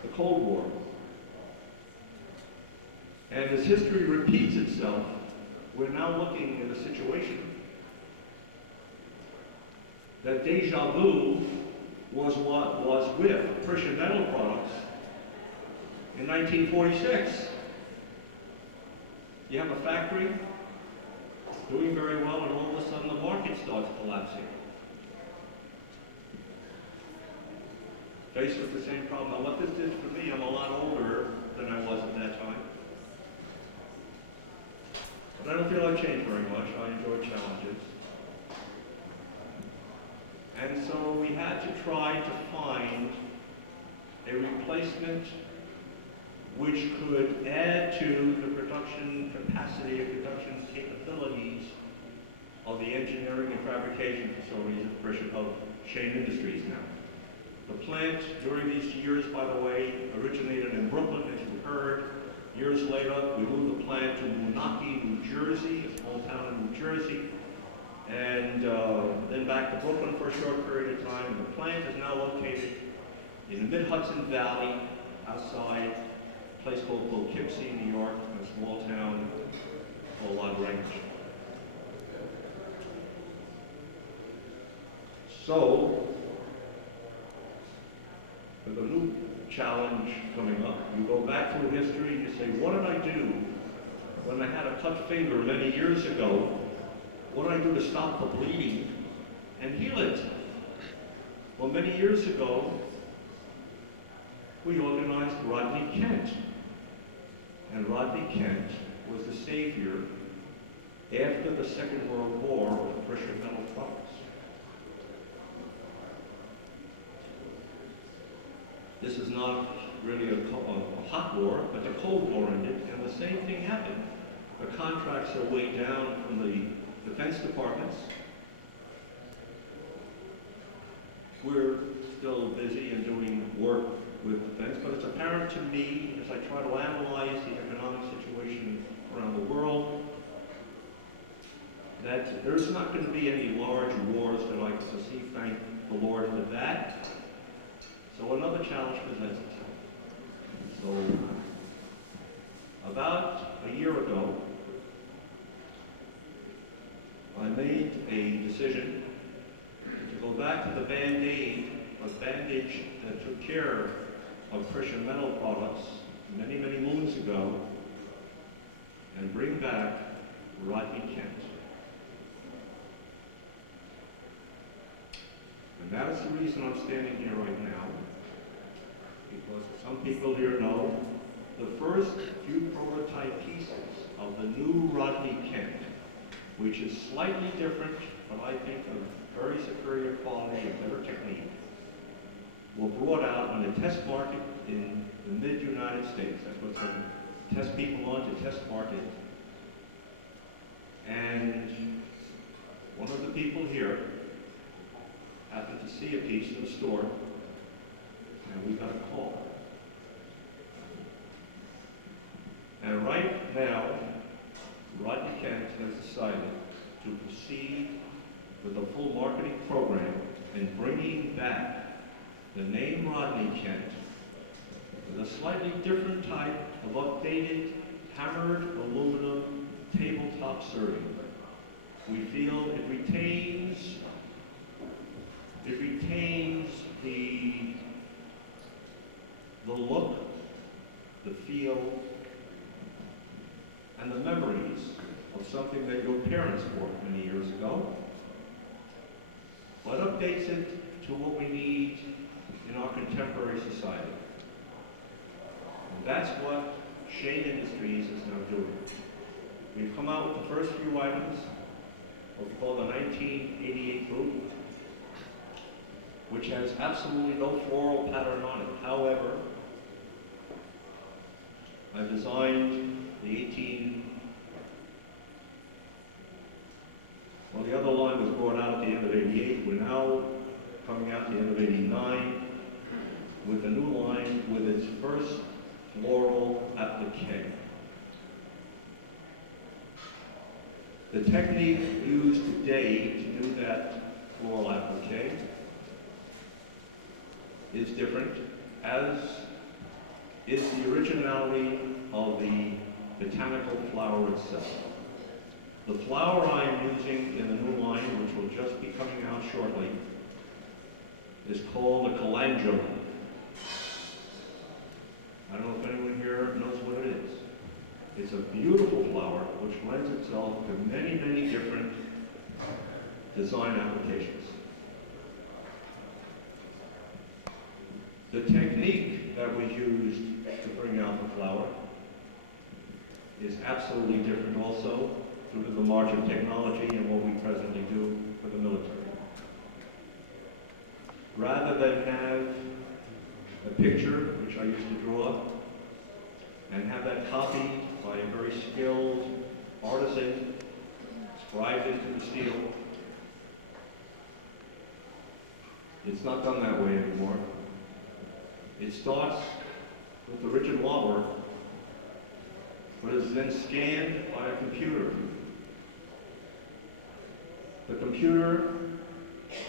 the Cold War. And as history repeats itself, we're now looking at a situation that deja vu was what was with Krisher Metal Products in 1946. You have a factory doing very well, and all of a sudden the market starts collapsing. Faced with the same problem. Now what this did for me, I'm a lot older than I was at that time. But I don't feel I've changed very much. I enjoy challenges. And so we had to try to find a replacement which could add to the production capacity or production capabilities of the engineering and fabrication facilities of Shane Industries now. The plant during these years, by the way, originated in Brooklyn, as you heard. Years later, we moved the plant to Moonachie, New Jersey, a small town in New Jersey, and then back to Brooklyn for a short period of time. The plant is now located in the mid-Hudson Valley, outside a place called Poughkeepsie, New York, in a small town called La Grange. So, with a new challenge coming up, you go back through history and you say, what did I do when I had a cut finger many years ago? What did I do to stop the bleeding and heal it? Well, many years ago, we organized Rodney Kent. And Rodney Kent was the savior after the Second World War of Krisher Metal Products. This is not really a hot war, but the Cold War ended, and the same thing happened. The contracts are way down from the defense departments. We're still busy and doing work with defense, but it's apparent to me, as I try to analyze the economic there's not going to be any large wars that I see, thank the Lord for that. So another challenge presents itself. So about a year ago, I made a decision to go back to the Band-Aid, a bandage that took care of Christian metal products many, many moons ago, and bring back Rodney Kent. And that is the reason I'm standing here right now, because some people here know the first few prototype pieces of the new Rodney Kent, which is slightly different, but I think of very superior quality and better technique, were brought out on a test market in the mid-United States. That's what some test people on to test market. And one of the people here happened to see a piece in the store, and we got a call. And right now, Rodney Kent has decided to proceed with a full marketing program and bringing back the name Rodney Kent with a slightly different type of updated hammered aluminum tabletop serving. We feel it retains the look, the feel, and the memories of something that your parents bought many years ago, but updates it to what we need in our contemporary society. And that's what Shane Industries is now doing. We've come out with the first few items, what we call the 1988 boot, which has absolutely no floral pattern on it. However, I've designed the the other line was brought out at the end of '88. We're now coming out at the end of '89 with a new line with its first floral applique. The technique used today to do that floral applique is different, as is the originality of the botanical flower itself. The flower I am using in the new line, which will just be coming out shortly, is called a calendula. I don't know if anyone here knows what it is. It's a beautiful flower which lends itself to many, many different design applications. The technique that was used to bring out the flower is absolutely different also due to the march of technology and what we presently do for the military. Rather than have a picture, which I used to draw, and have that copied by a very skilled artisan, scribed into the steel, it's not done that way anymore. It starts with the rigid wobbler, but is then scanned by a computer. The computer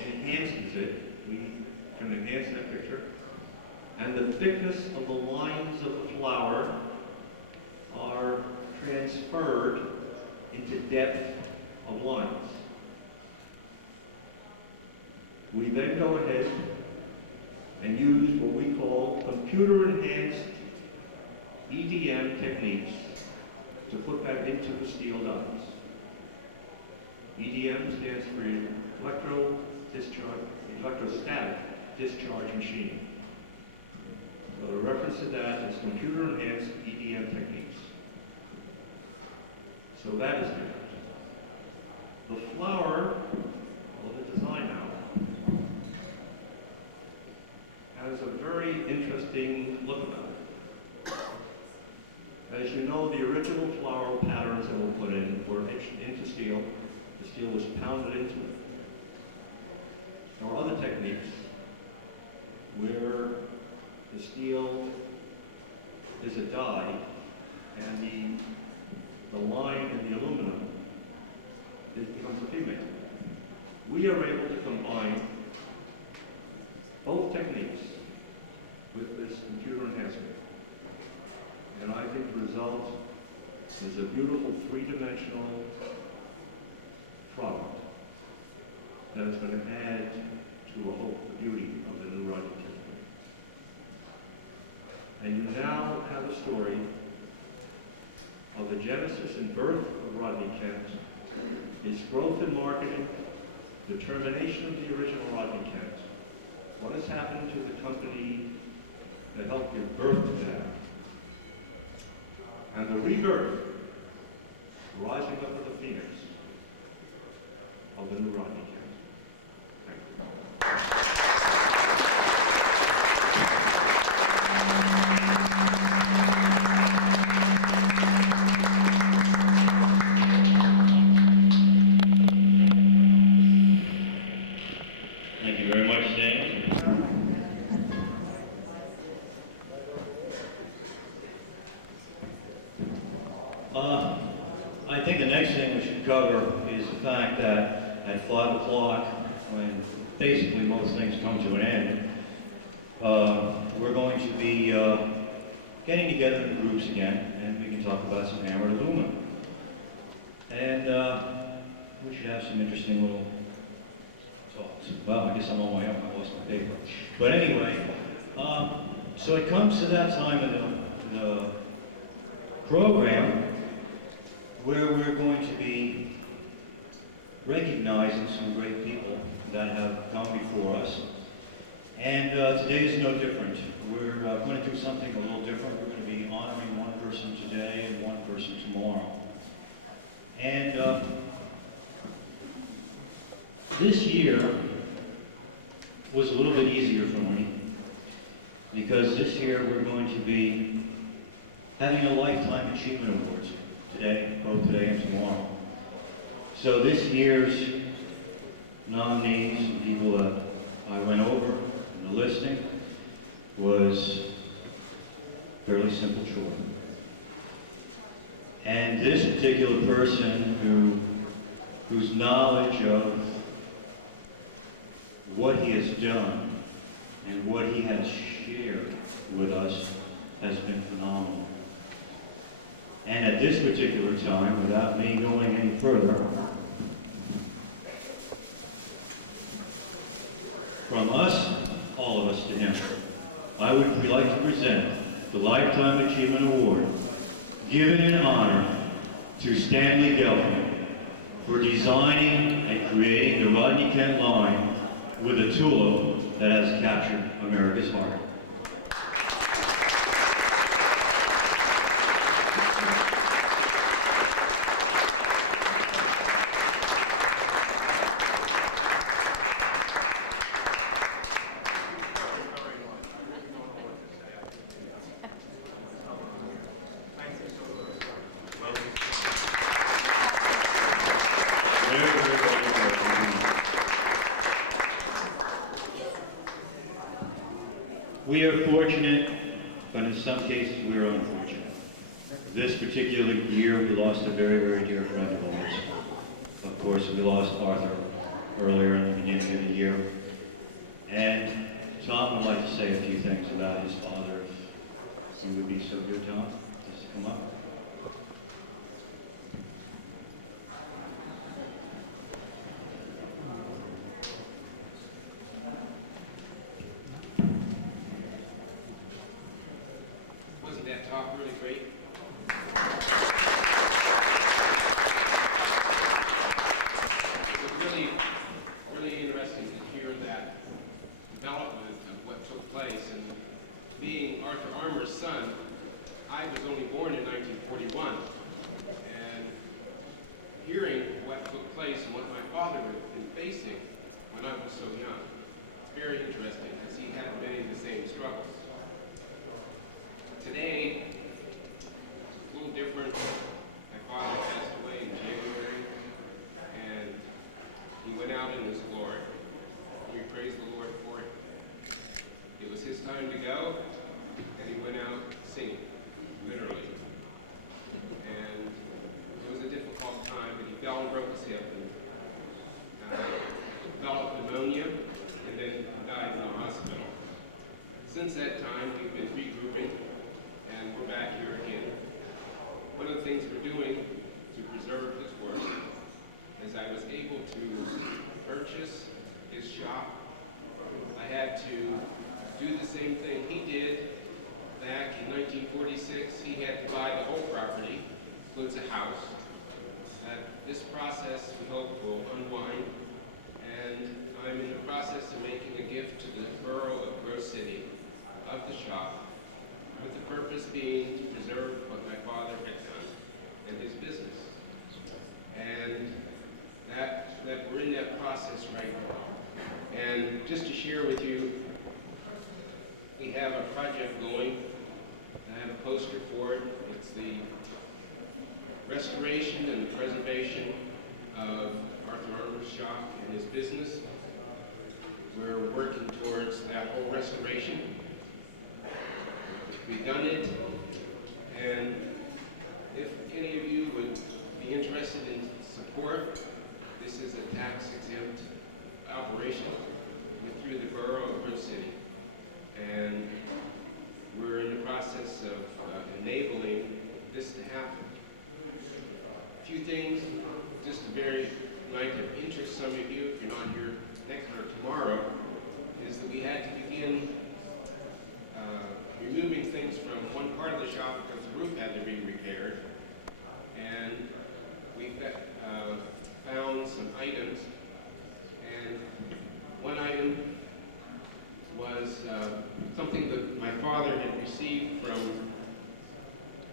enhances it. We can enhance that picture. And the thickness of the lines of the flower are transferred into depth of lines. We then go ahead and use what we call computer-enhanced EDM techniques to put that into the steel dies. EDM stands for electrostatic discharge machining. So the reference to that is computer-enhanced EDM techniques. So that is different. The flower, or the design now, has a very interesting look about it. As you know, the original floral patterns that were put in were etched into steel. The steel was pounded into it. There are other techniques where the steel is a die and the line in the aluminum it becomes a pigment. We are able to combine both techniques with this computer enhancement. And I think the result is a beautiful three-dimensional product that is going to add to a hope, the beauty of the new Rodney Kent. And you now have a story of the genesis and birth of Rodney Kent, his growth in marketing, determination of the original Rodney Kent, what has happened to the company that helped give birth to that, and the rebirth, rising up of the phoenix of the new Rodney Kent. Thank you. Thank you very much, Stan. I think the next thing we should cover is the fact that at 5 o'clock, when basically most things come to an end, we're going to be getting together in groups again, and we can talk about some hammered aluminum. And we should have some interesting little talks. Well, I guess I'm on my own. I lost my paper. But anyway, so it comes to that time of the program where we're going to be recognizing some great people that have come before us. And today is no different. We're going to do something a little different. We're going to be honoring one person today and one person tomorrow. And this year was a little bit easier for me because this year we're going to be having a Lifetime Achievement Awards today, both today and tomorrow. So this year's nominees and people that I went over in the listing was fairly simple choice. And this particular person whose knowledge of what he has done and what he has shared with us has been phenomenal. And at this particular time, without me going any further, from us, all of us to him, I would like to present the Lifetime Achievement Award given in honor to Stanley Gelfman for designing and creating the Rodney Kent line with a tulip that has captured America's heart. We are fortunate, but in some cases we are unfortunate. This particular year we lost a very, very dear friend of ours. Of course, we lost Arthur earlier in the beginning of the year. And Tom would like to say a few things about his father, if you would be so good, Tom, just to come up. Wasn't that talk really great? It was really, really interesting to hear that development of what took place. And being Arthur Armour's son, I was only born in 1941. And hearing what took place and what my father had been facing when I was so young, it's very interesting because he had many of the same struggles. Today, it's a little different. My father passed away in January, and he went out in his glory. We praise the Lord for it. It was his time to go, and he went out singing, literally. And it was a difficult time, but he fell and broke his hip, and purchase his shop, I had to do the same thing he did back in 1946. He had to buy the whole property, includes a house. This process, we hope, will unwind, and I'm in the process of making a gift to the borough of Grove City of the shop, with the purpose being to preserve what my father had done in his business. And that we're in that process right now. And just to share with you, we have a project going. I have a poster for it. It's the restoration and the preservation of Arthur Armour's shop and his business. We're working towards that whole restoration. We've done it, and if any of you would be interested in support, this is a tax-exempt operation through the borough of Grove City. And we're in the process of enabling this to happen. A few things, just to very might interest some of you, if you're not here next or tomorrow, is that we had to begin removing things from one part of the shop because the roof had to be repaired. And we found some items, and one item was something that my father had received from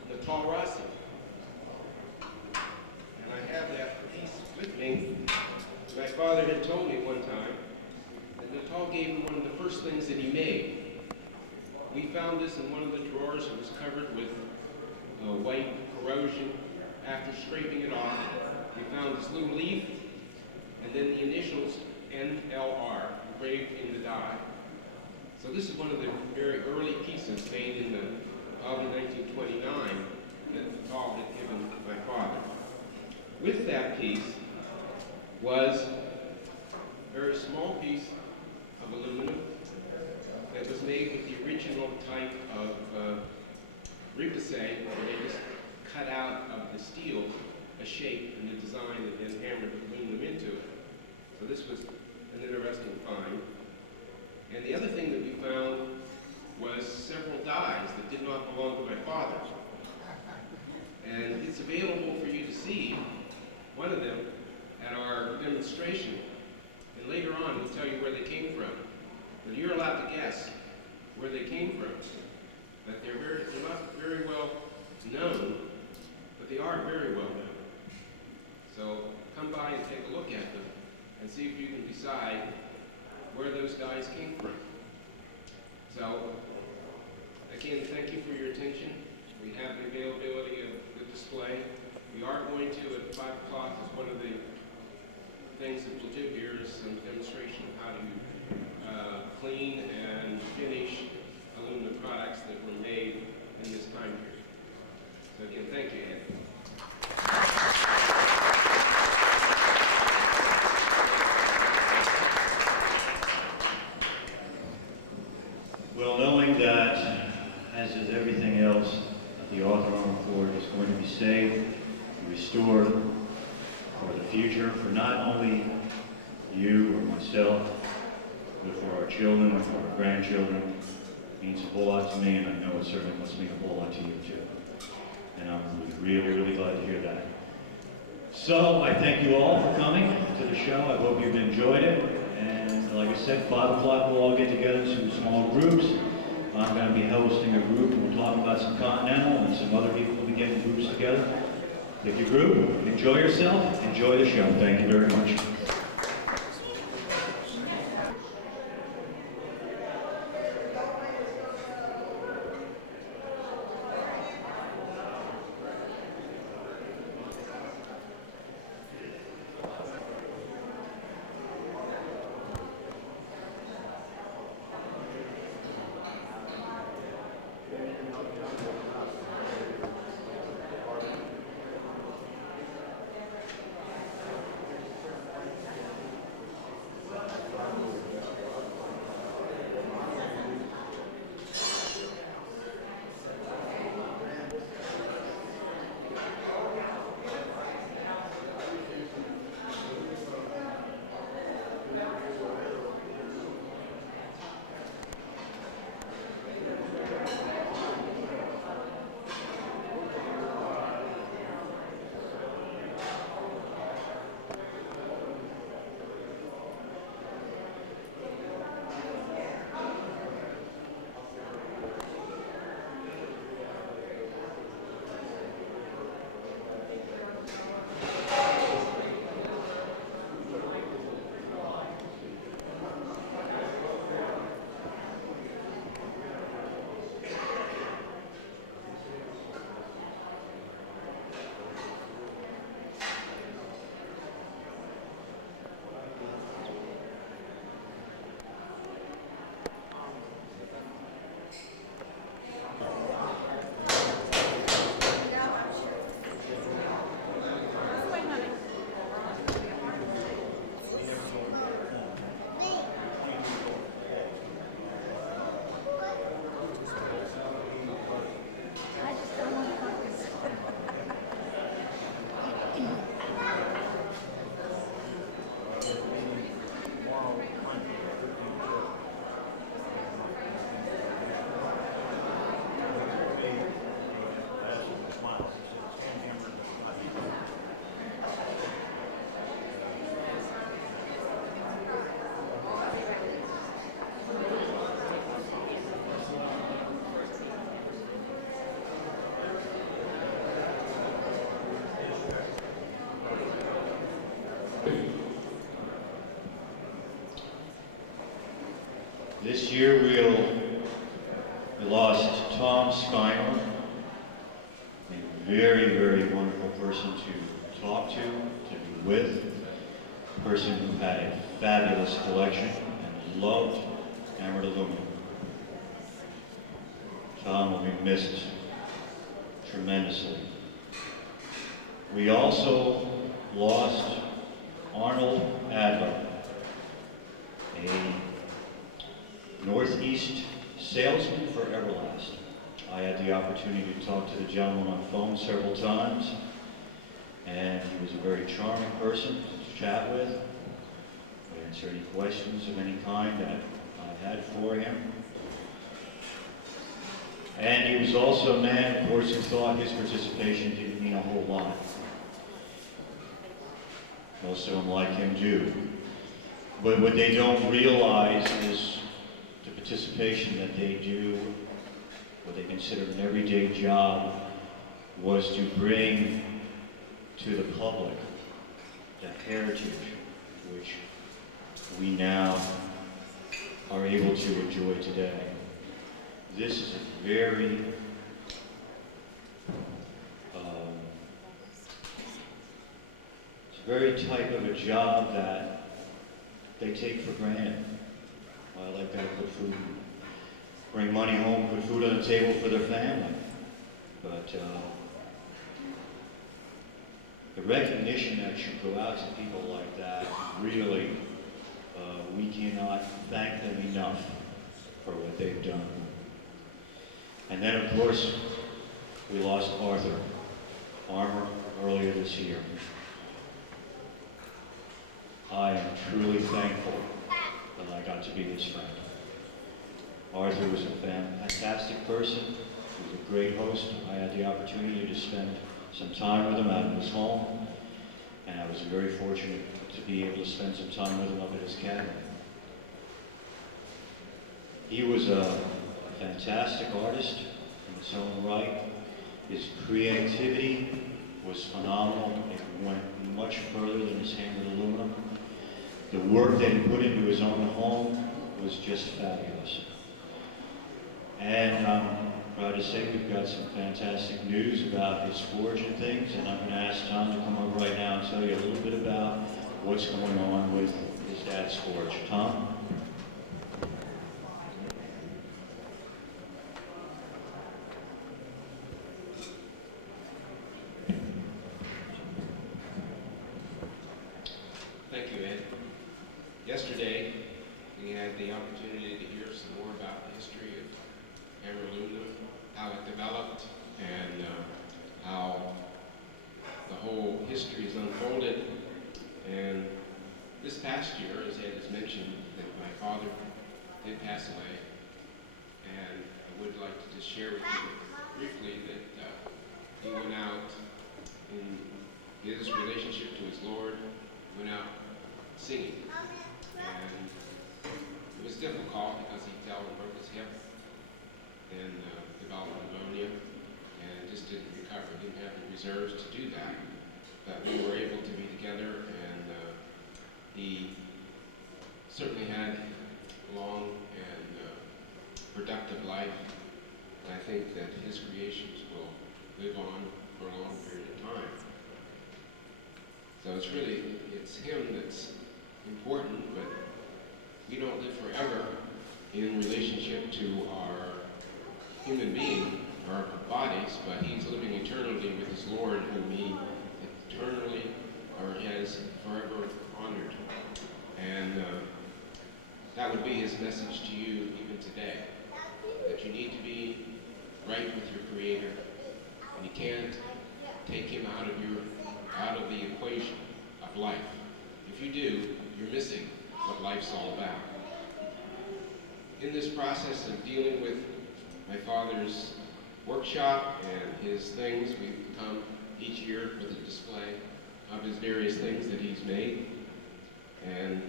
the Tall Rossi. And I have that piece with me. My father had told me one time that Natal gave him one of the first things that he made. We found this in one of the drawers. It was covered with white corrosion. After scraping it off, we found this little leaf, and then the initials NLR engraved in the die. So this is one of the very early pieces made in probably 1929 that Natal had given my father. With that piece was a very small piece of aluminum that was made with the original type of repousse, where they just cut out of the steel a shape and a design and then hammered aluminum into it. So this was an interesting find. And the other thing that we found was several dies that did not belong to my father. And it's available for you to see one of them at our demonstration. And later on, we'll tell you where they came from. But you're allowed to guess where they came from. But they're not very well known, but they are very well known. So come by and take a look at them and see if you can decide where those dies came from. So, again, thank you for your attention. We have the availability of the display. We are going to, at 5 o'clock, as one of the things that we'll do here is some demonstration of how to clean and finish aluminum products that were made in this time period. So again, thank you, Andy. Well, knowing that, as is everything else, the Arthur Armour Ford is going to be saved, restored for the future, for not only you or myself, but for our children and for our grandchildren, means a whole lot to me, and I know it certainly must mean a whole lot to you too. And I'm really, really glad to hear that. So I thank you all for coming to the show. I hope you've enjoyed it. And like I said, 5 o'clock we'll all get together in some small groups. I'm going to be hosting a group. We'll talk about some Continental, and some other people will be getting groups together. Pick your group, enjoy yourself, enjoy the show. Thank you very much. This year we lost Tom Skiner, a very, very wonderful person to talk to be with, a person who had a fabulous collection and loved hammered aluminum. Tom will be missed tremendously. We also lost Arnold Adler, a Northeast salesman for Everlast. I had the opportunity to talk to the gentleman on the phone several times, and he was a very charming person to chat with. I answered any questions of any kind that I had for him. And he was also a man, of course, who thought his participation didn't mean a whole lot. Most of them like him do. But what they don't realize is the participation that they do, what they consider an everyday job, was to bring to the public the heritage which we now are able to enjoy today. This is a very type of a job that they take for granted. I like that, put food, bring money home, put food on the table for their family. But the recognition that should go out to people like that, really, we cannot thank them enough for what they've done. And then, of course, we lost Arthur Armour earlier this year. I am truly thankful that I got to be his friend. Arthur was a fantastic person. He was a great host. I had the opportunity to spend some time with him out in his home, and I was very fortunate to be able to spend some time with him up at his cabin. He was a fantastic artist in his own right. His creativity was phenomenal. It went much further than his hammered aluminum. The work that he put into his own home was just fabulous. And I'm proud to say we've got some fantastic news about his forge and things, and I'm going to ask Tom to come over right now and tell you a little bit about what's going on with his dad's forge. Tom? Thank you, Ed. Yesterday, we had the opportunity to hear some more about the history of hammered aluminum, how it developed, and how the whole history is unfolded. And this past year, as Ed has mentioned, that my father did pass away, and I would like to just share with you briefly that he went out in his relationship to his Lord, went out singing. And it was difficult because he fell and broke his hip and developed pneumonia and just didn't recover. He didn't have the reserves to do that. But we were able to be together, and he certainly had a long and productive life. And I think that his creations will live on for a long period of time. So it's him that's important, but we don't live forever in relationship to our human being, our bodies, but he's living eternally with his Lord, whom he eternally, or has forever honored. And that would be his message to you even today, that you need to be right with your Creator, and you can't take him out of the equation of life. If you do, you're missing what life's all about. In this process of dealing with my father's workshop and his things, we come each year with a display of his various things that he's made. And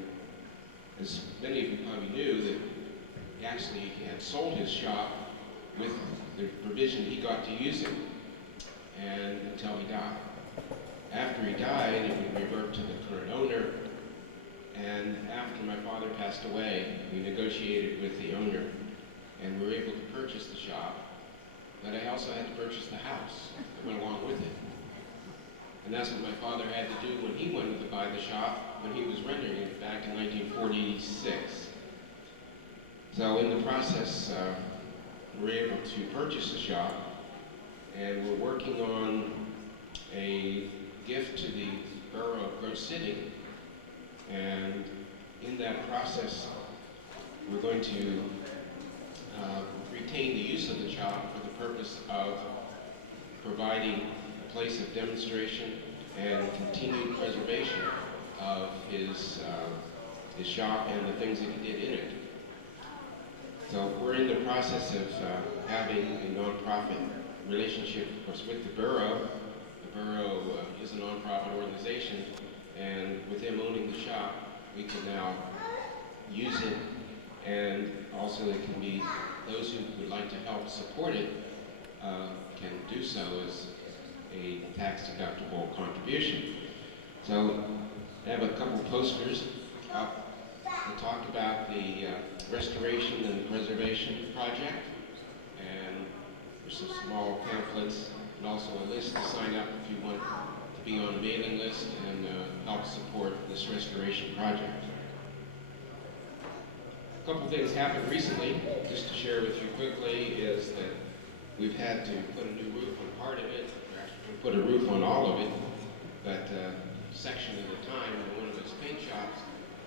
as many of you probably knew, that he actually had sold his shop with the provision he got to use it, and until he died. After he died, it would revert to the current owner, And after my father passed away, we negotiated with the owner, and we were able to purchase the shop. But I also had to purchase the house that went along with it. And that's what my father had to do when he wanted to buy the shop, when he was rendering it back in 1946. So in the process, we were able to purchase the shop, and we're working on a gift to the borough of Grove City. And in that process, we're going to retain the use of the shop for the purpose of providing a place of demonstration and continued preservation of his shop and the things that he did in it. So we're in the process of having a nonprofit relationship, of course, with the borough. The borough is a nonprofit organization, and with them owning the shop, we can now use it, and also it can be those who would like to help support it can do so as a tax-deductible contribution. So I have a couple posters up that talk about the restoration and preservation project, and there's some small pamphlets and also a list to sign up if you want to be on a mailing list and help support this restoration project. A couple things happened recently, just to share with you quickly, is that we've had to put a new roof on part of it, or actually put a roof on all of it, but a section at a time in one of those paint shops,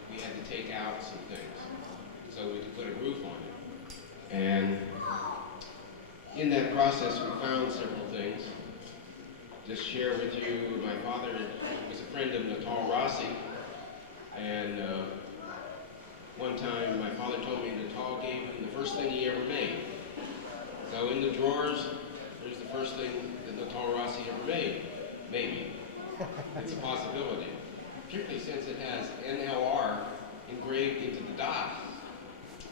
we had to take out some things so we could put a roof on it. And in that process, we found several things. Just share with you, my father was a friend of Natal Rossi, and one time my father told me Natal gave him the first thing he ever made. So in the drawers, there's the first thing that Natal Rossi ever made. Maybe. It's a possibility. Particularly since it has NLR engraved into the die.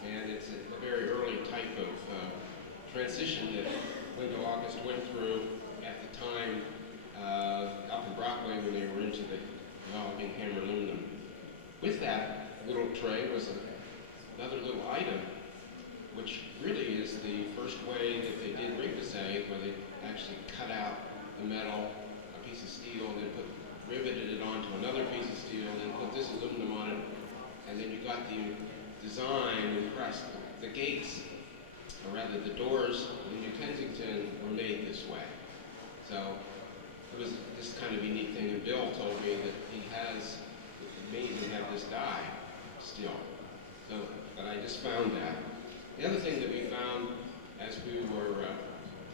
And it's a very early type of transition that Wendell August went through at the time up in Brockway when they were into the developing hammer aluminum. With that little tray was another little item, which really is the first way that they did ricochet, where they actually cut out the metal, a piece of steel, and then riveted it onto another piece of steel, and then put this aluminum on it, and then you got the design impressed. The gates, or rather the doors in New Kensington were made this way. So it was this kind of unique thing, and Bill told me that he may even have this die still. So, but I just found that. The other thing that we found as we were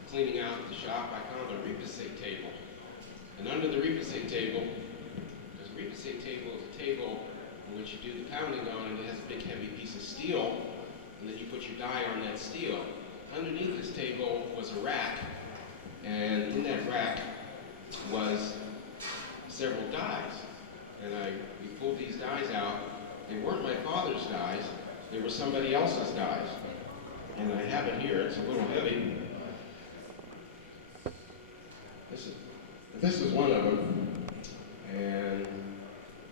cleaning out the shop, I found a ricochet table. And under the ricochet table, because a ricochet table is a table in which you do the pounding on, and it has a big heavy piece of steel, and then you put your die on that steel. Underneath this table was a rack, and in that rack was several dies. And we pulled these dies out. They weren't my father's dies, they were somebody else's dies. And I have it here, it's a little heavy. This is one of them, and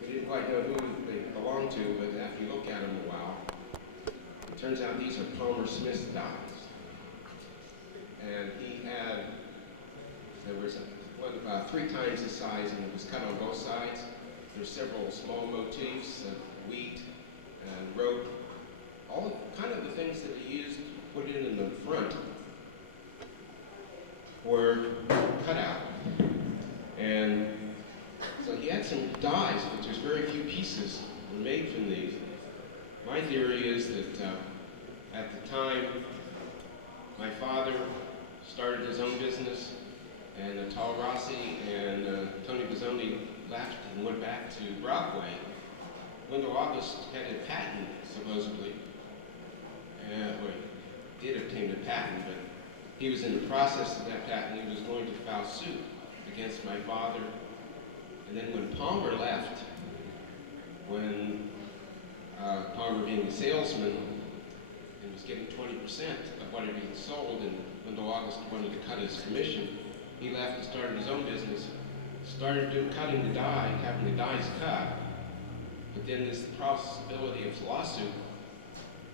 we didn't quite know who they belonged to, but after you look at them a while, it turns out these are Palmer Smith's dies. And there was one about 3 times the size, and it was cut on both sides. There's several small motifs of wheat and rope, all kind of the things that he used, put in the front, were cut out. And so he had some dies, but there's very few pieces were made from these. My theory is that at the time, my father started his own business, and Natal Rossi and Tony Bizzoni left and went back to Brockway. Wendell August had a patent, supposedly. Well, he did obtain a patent, but he was in the process of that patent. He was going to file suit against my father. And then when Palmer left, when Palmer being a salesman and was getting 20% of what had been sold, and Wendell August wanted to cut his commission, he left and started his own business, started cutting the die, having the dies cut, But then this possibility of lawsuit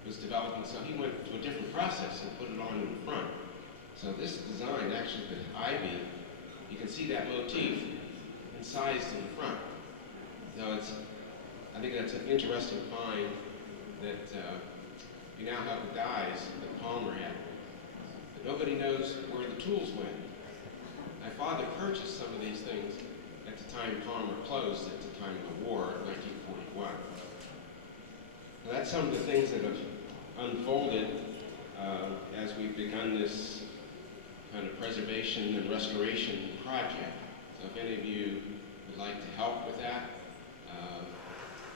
was developing, so he went to a different process and put it on in the front. So this design, actually the ivy, you can see that motif incised in the front. So I think that's an interesting find that we now have the dies that Palmer had. But nobody knows where the tools went. My father purchased some of these things at the time Palmer closed, at the time of the war in 1941. So that's some of the things that have unfolded as we've begun this kind of preservation and restoration project. So if any of you would like to help with that,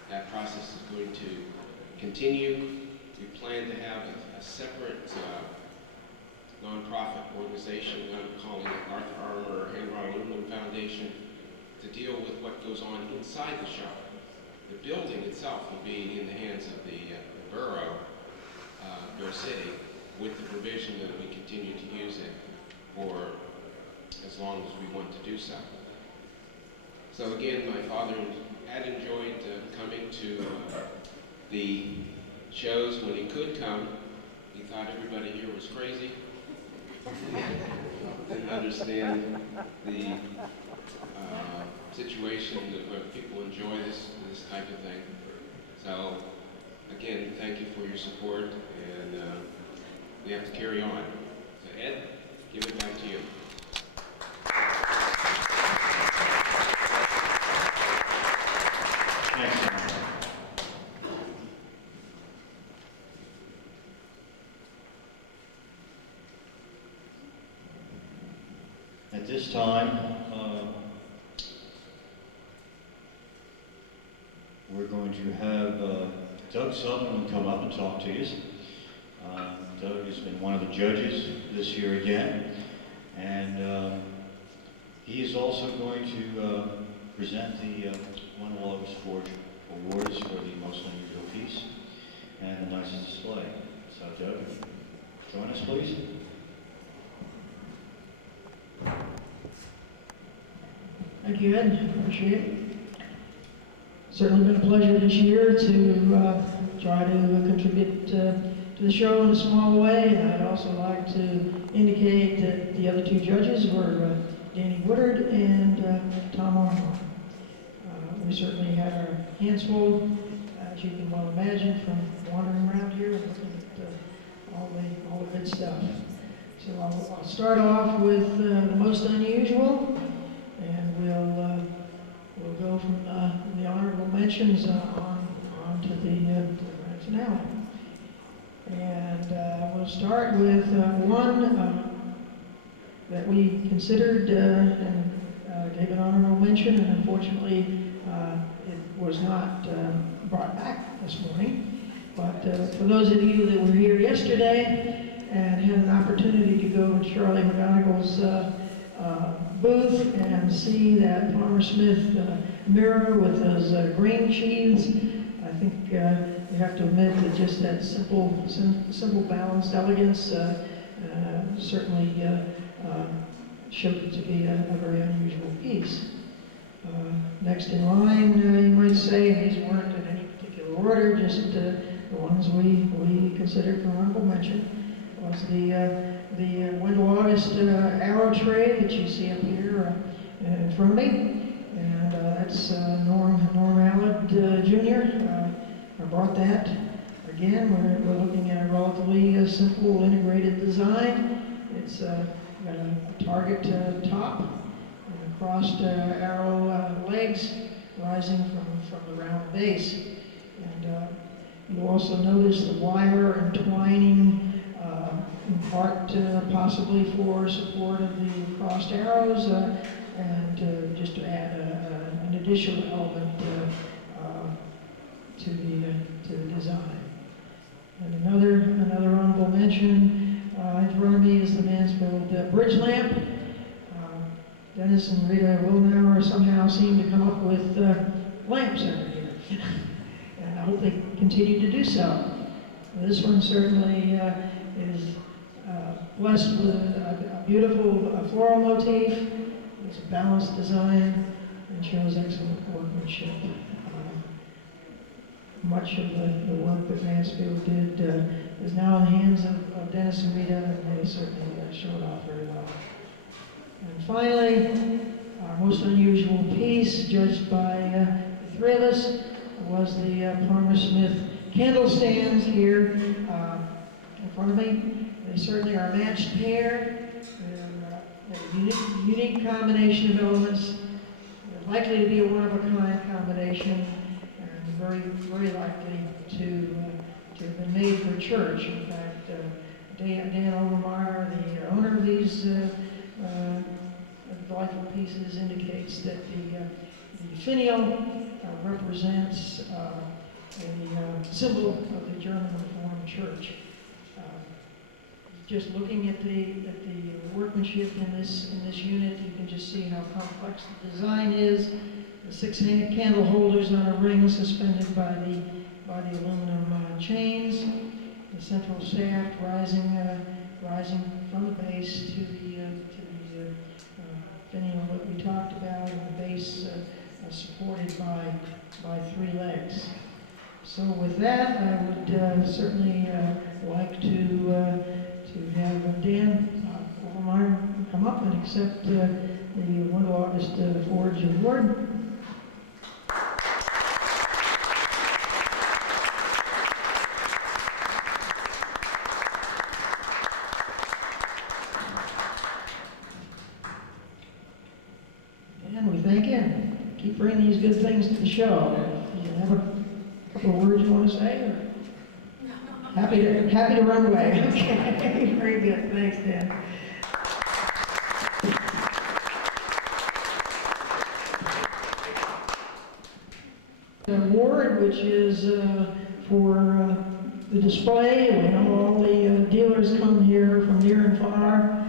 that process is going to continue. We plan to have a separate nonprofit organization, I'm calling it Arthur Armour or Hanwright Aluminum Foundation, to deal with what goes on inside the shop. The building itself will be in the hands of the borough, Bear City, with the provision that we continue to use it for as long as we want to do so. So again, my father had enjoyed coming to the shows when he could come. He thought everybody here was crazy. Didn't understand the situation that where people enjoy this type of thing. So again, thank you for your support, and we have to carry on. So Ed, give it back to you. Thanks, John. At this time, we're going to have Doug Sutherland come up and talk to you. Doug has been one of the judges this year again, and he is also going to present the one of August Forge Awards for the most unusual piece and the nicest display. So Doug, join us please. Thank you, Ed. Appreciate it. Certainly been a pleasure this year to try to contribute to the show in a small way. And I'd also like to indicate that the other two judges were Danny Woodard and Tom Arnold. We certainly had our hands full, as you can well imagine, from wandering around here and looking at all the good stuff. So I'll start off with the most unusual, and we'll go from the honorable mentions on to the grand finale. And we'll start with one that we considered and gave an honorable mention, and unfortunately it was not brought back this morning. But for those of you that were here yesterday and had an opportunity to go to Charlie McGonigal's booth and see that Palmer Smith mirror with those green sheaths, I think you have to admit that just that simple balanced elegance certainly showed it to be a very unusual piece. Next in line, you might say, and these weren't in any particular order, just the ones we considered for honorable mention, was the Wendell August arrow tray that you see up here in front of me, and that's Norm Allard Jr. I brought that. Again, we're looking at a relatively simple integrated design. It's got a target top and crossed arrow legs rising from the round base. And you also notice the wire entwining in part possibly for support of the crossed arrows and just to add an additional element to the design. And another honorable mention in front of me is the Mansfield bridge lamp. Dennis and Rita Wilnauer somehow seem to come up with lamps every year, and I hope they continue to do so. This one certainly is blessed with a beautiful floral motif. It's a balanced design and shows excellent workmanship. much of the work that Mansfield did is now in the hands of Dennis and Rita, and they certainly showed off very well. And finally, our most unusual piece, judged by the three of us, was the Palmer Smith candle stands here in front of me. They certainly are a matched pair. They're a unique combination of elements. They're likely to be a one-of-a-kind combination, and very, very likely to have been made for church. In fact, Dan Overmeyer, the owner of these delightful pieces, indicates that the finial represents a symbol of the German Reformed Church. Just looking at the workmanship in this unit, you can just see how complex the design is. The 6 candle holders on a ring suspended by the aluminum chains. The central shaft rising from the base to the finial that we talked about, and the base supported by 3 legs. So with that, I would certainly like to have Dan Overmeyer come up and accept the Wendell August Forge Award. And we thank him. Keep bringing these good things to the show. You have a couple of words you want to say? Or? Happy to run away. Okay, very good. Thanks, Dan. An award which is for the display. We know all the dealers come here from near and far.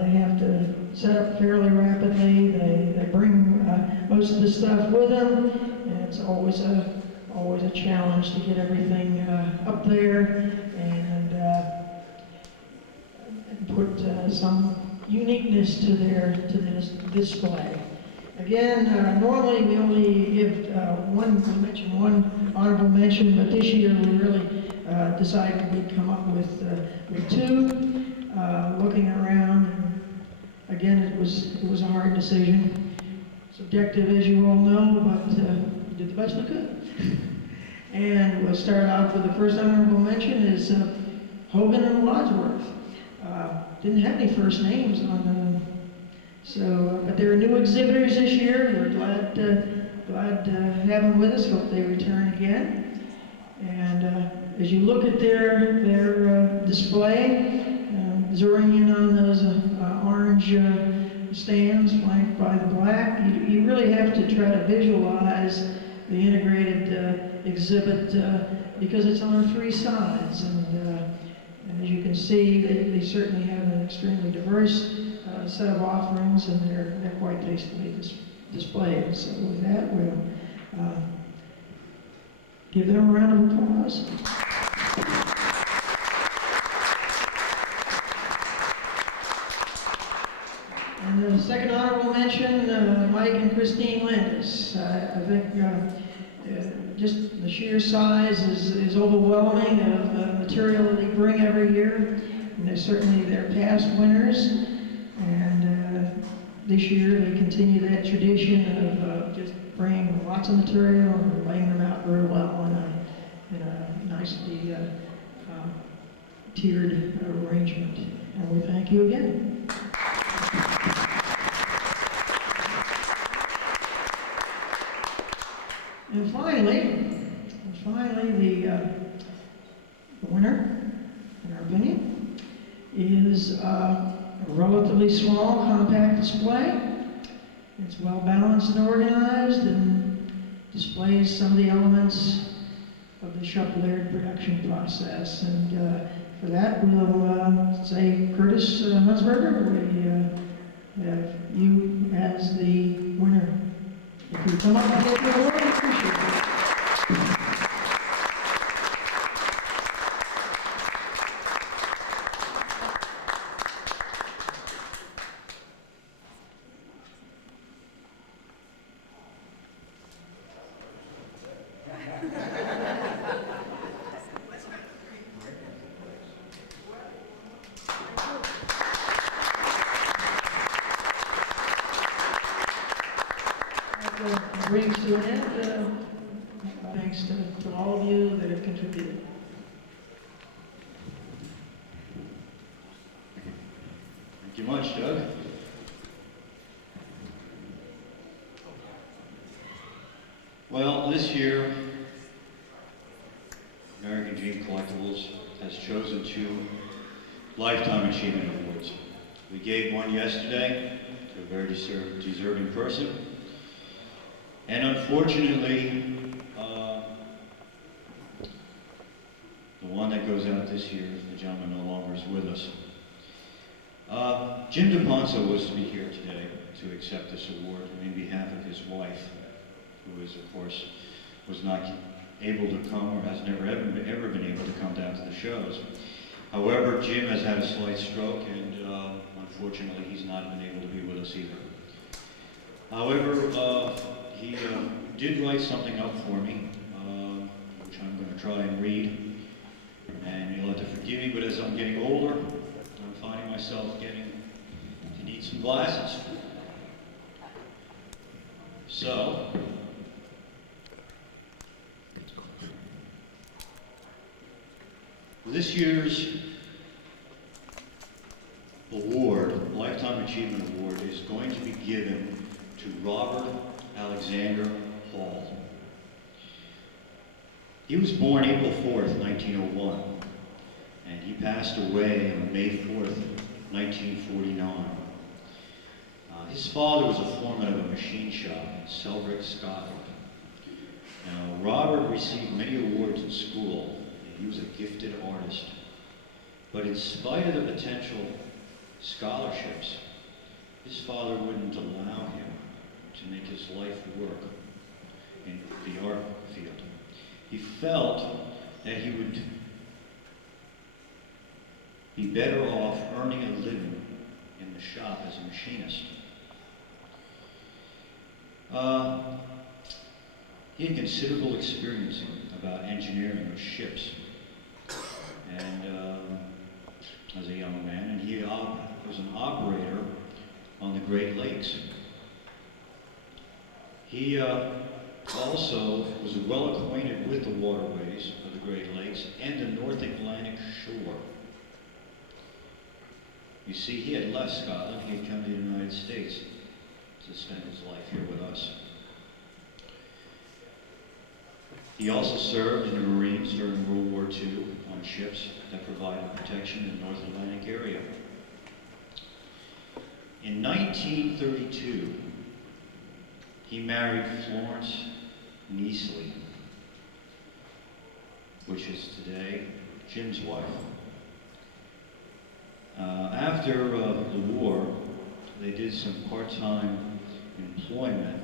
They have to set up fairly rapidly. They bring most of the stuff with them, and it's always a challenge to get everything up there and put some uniqueness to this display. Again, normally we only give one honorable mention, but this year we really decided we'd come up with 2. Looking around, again, it was a hard decision. Subjective, as you all know, but we did the best we could. And we'll start off with the first honorable mention is Hogan and Wadsworth. Didn't have any first names on them, but they're new exhibitors this year. We're glad to have them with us. Hope they return again. And as you look at their display, zeroing in on those orange stands flanked by the black, you really have to try to visualize the integrated exhibit because it's on 3 sides, and as you can see, they certainly have an extremely diverse set of offerings, and they're quite tastefully displayed. So with that, we'll give them a round of applause. And the second honorable mention, Mike and Christine Landis. I think just the sheer size is overwhelming of the material that they bring every year. And they're certainly their past winners. And this year they continue that tradition of just bringing lots of material and laying them out very well in a nicely tiered arrangement. And we thank you again. And finally, the winner, in our opinion, is a relatively small, compact display. It's well balanced and organized, and displays some of the elements of the shuffle-layered production process. And for that, we'll say, Curtis Hunsberger, we have you as the winner. If you come up and get the award, I appreciate it. that brings to an end. Thanks to all of you that have contributed. Thank you much, Doug. Well, this year, American Dream Collectibles has chosen 2 Lifetime Achievement Awards. We gave one yesterday to a very deserving person, and unfortunately, the one that goes out this year, the gentleman no longer is with us. Jim DePonso was to be here today to accept this award in behalf of his wife, who is, of course, was not able to come or has never ever been able to come down to the shows. However, Jim has had a slight stroke, and unfortunately, he's not been able to be with us either. However, he did write something up for me, which I'm going to try and read. And you'll have to forgive me, but as I'm getting older, I'm finding myself getting to need some glasses. So, this year's award, Lifetime Achievement Award, is going to be given to Robert Alexander Hall. He was born April 4th, 1901, and he passed away on May 4th, 1949. His father was a foreman of a machine shop in Selbrick, Scotland. Now, Robert received many awards in school, and he was a gifted artist. But in spite of the potential scholarships, his father wouldn't allow him to make his life work in the art field. He felt that he would be better off earning a living in the shop as a machinist. He had considerable experience about engineering of ships, and as a young man, and he was an operator on the Great Lakes. He also was well acquainted with the waterways of the Great Lakes and the North Atlantic shore. You see, he had left Scotland, he had come to the United States to spend his life here with us. He also served in the Marines during World War II on ships that provided protection in the North Atlantic area. In 1932, he married Florence Neasley, which is today Jim's wife. After the war, they did some part-time employment,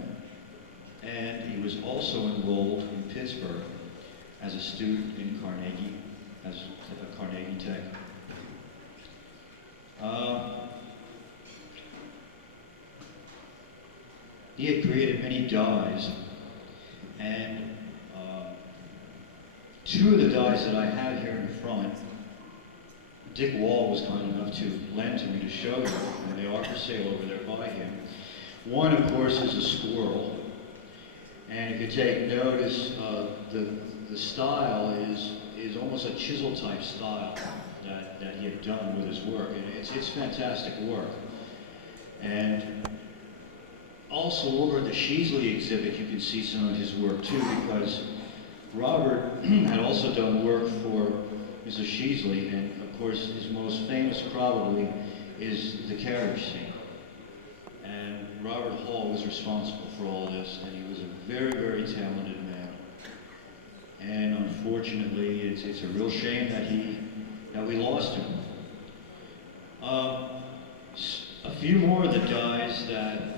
and he was also enrolled in Pittsburgh as a student in Carnegie, as a Carnegie Tech. He had created many dies, and 2 of the dies that I have here in front, Dick Wall was kind enough to lend to me to show you, and they are for sale over there by him. One, of course, is a squirrel, and if you take notice, the style is almost a chisel type style that he had done with his work, and it's fantastic work. And also over at the Sheasley exhibit, you can see some of his work too, because Robert had also done work for Mrs. Sheasley, and of course his most famous probably is the carriage scene. And Robert Hall was responsible for all this, and he was a very, very talented man. And unfortunately, it's a real shame that we lost him. A few more of the dies that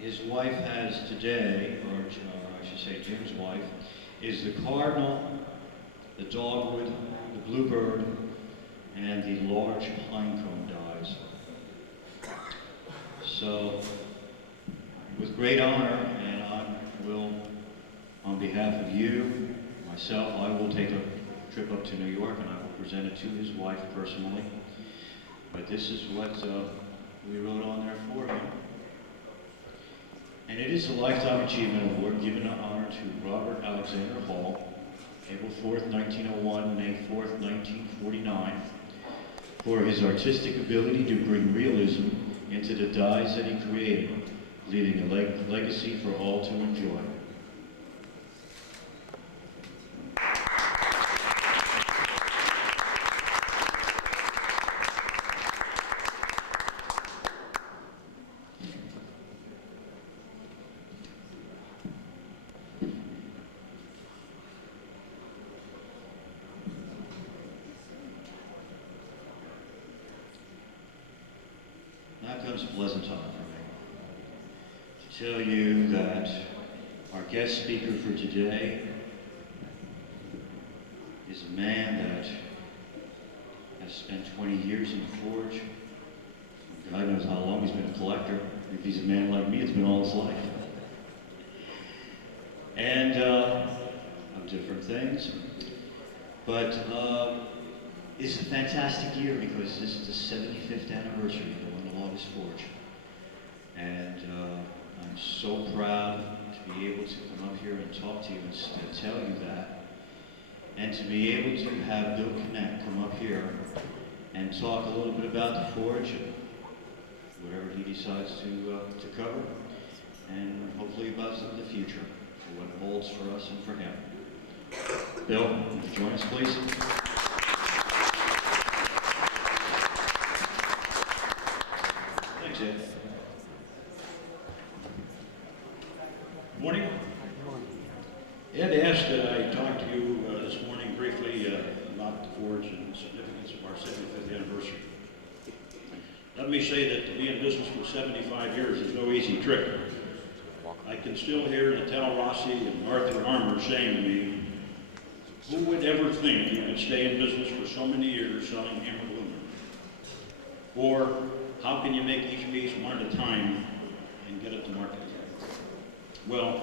his wife has today, or I should say Jim's wife, is the cardinal, the dogwood, the bluebird, and the large pinecone dies. So, with great honor, and I will, on behalf of you, myself, I will take a trip up to New York and I will present it to his wife personally. But this is what we wrote on there for him. And it is a Lifetime Achievement Award given in honor to Robert Alexander Hall, April 4th, 1901, May 4th, 1949, for his artistic ability to bring realism into the dyes that he created, leaving a legacy for all to enjoy. Now comes a pleasant time for me to tell you that our guest speaker for today is a man that has spent 20 years in the forge. God knows how long he's been a collector. If he's a man like me, it's been all his life. And of different things. But it's a fantastic year because this is the 75th anniversary of the August Forge. And I'm so proud to be able to come up here and talk to you and to tell you that. And to be able to have Bill Connect come up here and talk a little bit about the Forge, whatever he decides to cover, and hopefully about some of the future, for what it holds for us and for him. Bill, would you join us, please? Thanks, Ed. Good morning. Ed asked that I talk to you this morning briefly about the Forge and the significance of our 75th anniversary. Let me say that to be in business for 75 years is no easy trick. I can still hear Natal Rossi and Arthur Armour saying to me, who would ever think you could stay in business for so many years selling hammered aluminum? Or how can you make each piece one at a time and get it to market? Well,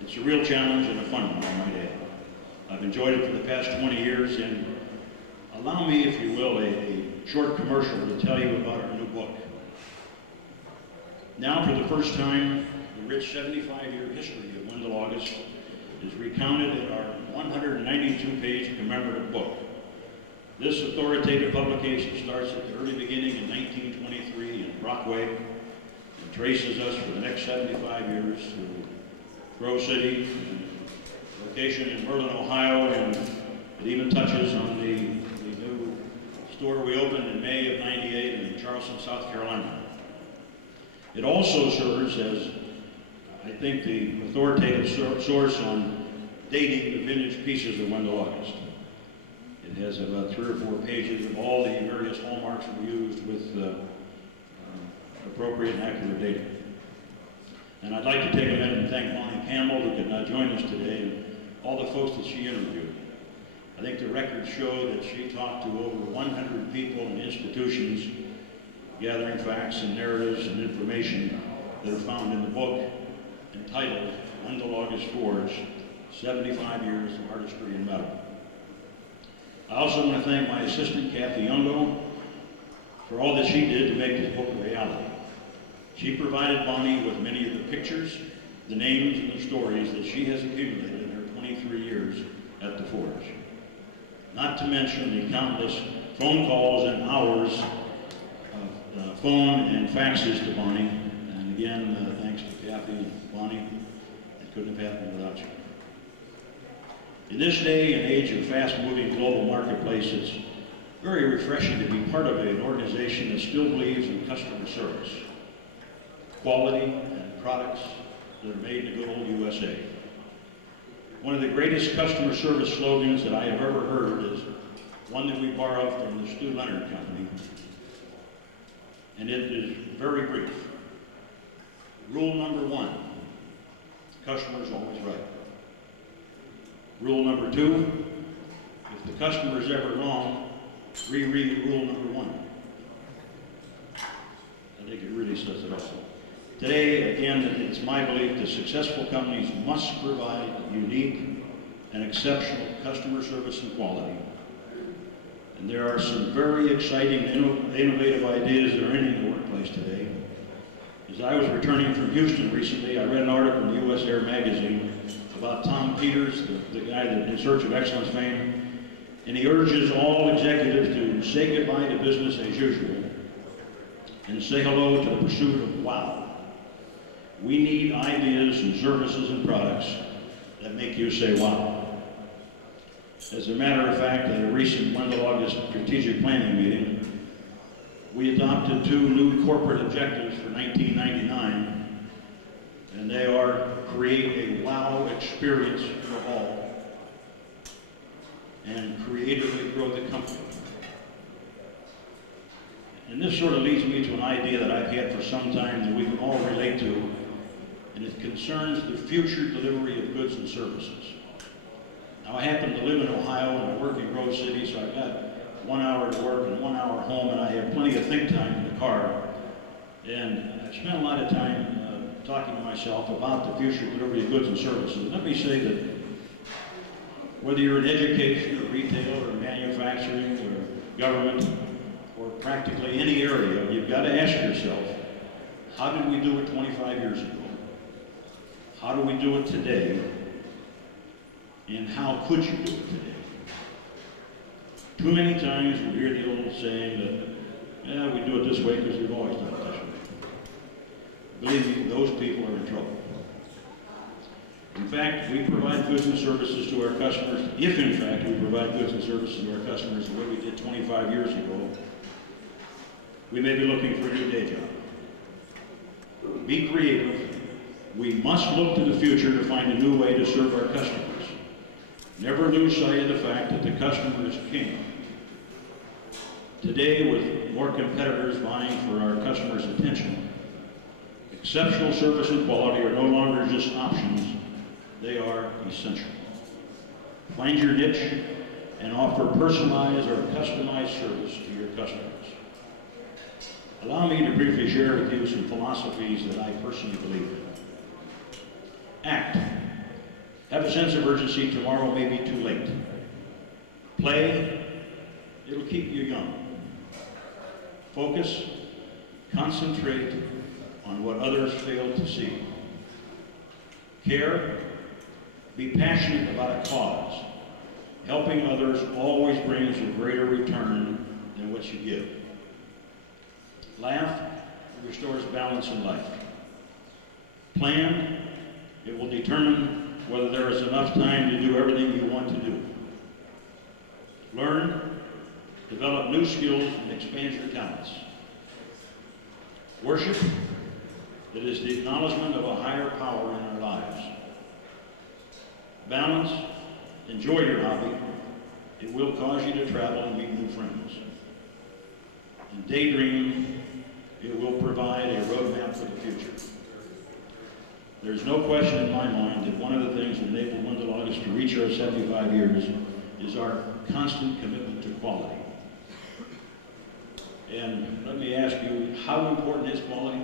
it's a real challenge and a fun one, I might add. I've enjoyed it for the past 20 years, and allow me, if you will, a short commercial to tell you about our new book. Now, for the first time, the rich 75-year history of Wendell August is recounted in our 192-page commemorative book. This authoritative publication starts at the early beginning in 1923 in Brockway and traces us for the next 75 years through Grove City, location in Berlin, Ohio, and it even touches on the new store we opened in May of '98 in Charleston, South Carolina. It also serves as, I think, the authoritative source on dating the vintage pieces of Wendell August. It has about 3 or 4 pages of all the various hallmarks we used with appropriate and accurate dating. And I'd like to take a minute and thank Bonnie Campbell, who could not join us today, and all the folks that she interviewed. I think the records show that she talked to over 100 people and institutions, gathering facts and narratives and information that are found in the book entitled Wendell August Forge, 75 Years of Artistry in Metal. I also want to thank my assistant, Kathy Youngo, for all that she did to make this book a reality. She provided Bonnie with many of the pictures, the names, and the stories that she has accumulated in her 23 years at the Forge. Not to mention the countless phone calls and hours of phone and faxes to Bonnie. And again, thanks to Kathy and Bonnie. It couldn't have happened without you. In this day and age of fast-moving global marketplace, it's very refreshing to be part of an organization that still believes in customer service, quality, and products that are made in the good old USA. One of the greatest customer service slogans that I have ever heard is one that we borrowed from the Stu Leonard Company, and it is very brief. Rule number 1, customer's always right. Rule number 2, if the customer is ever wrong, reread rule number 1. I think it really says it all. Today, again, it's my belief that successful companies must provide unique and exceptional customer service and quality. And there are some very exciting, innovative ideas that are in the workplace today. As I was returning from Houston recently, I read an article in the U.S. Air Magazine about Tom Peters, the guy that in search of excellence fame, and he urges all executives to say goodbye to business as usual and say hello to the pursuit of wow. We need ideas and services and products that make you say wow. As a matter of fact, at a recent Wendell-August strategic planning meeting, we adopted 2 new corporate objectives for 1999, and they are create a wow experience for all and creatively grow the company. And this sort of leads me to an idea that I've had for some time that we can all relate to, and it concerns the future delivery of goods and services. Now, I happen to live in Ohio and I work in Grove City, so I've got 1 hour to work and 1 hour home, and I have plenty of think time in the car. And I've spent a lot of time talking to myself about the future delivery of goods and services. Let me say that whether you're in education or retail or manufacturing or government or practically any area, you've got to ask yourself, how did we do it 25 years ago? How do we do it today? And how could you do it today? Too many times we hear the old saying that, yeah, we do it this way because we've always done it this way. Believe me, those people are in trouble. In fact, we provide goods and services to our customers. If in fact we provide goods and services to our customers the way we did 25 years ago, we may be looking for a new day job. Be creative. We must look to the future to find a new way to serve our customers. Never lose sight of the fact that the customer is king. Today, with more competitors vying for our customers' attention, exceptional service and quality are no longer just options, they are essential. Find your niche and offer personalized or customized service to your customers. Allow me to briefly share with you some philosophies that I personally believe in. Act. Have a sense of urgency. Tomorrow may be too late. Play. It'll keep you young. Focus. Concentrate on what others fail to see. Care. Be passionate about a cause. Helping others always brings a greater return than what you give. Laugh. It restores balance in life. Plan. It will determine whether there is enough time to do everything you want to do. Learn, develop new skills, and expand your talents. Worship, it is the acknowledgement of a higher power in our lives. Balance, enjoy your hobby. It will cause you to travel and meet new friends. And daydream, it will provide a roadmap for the future. There's no question in my mind that one of the things that enabled Wendell-August to reach our 75 years is our constant commitment to quality. And let me ask you, how important is quality?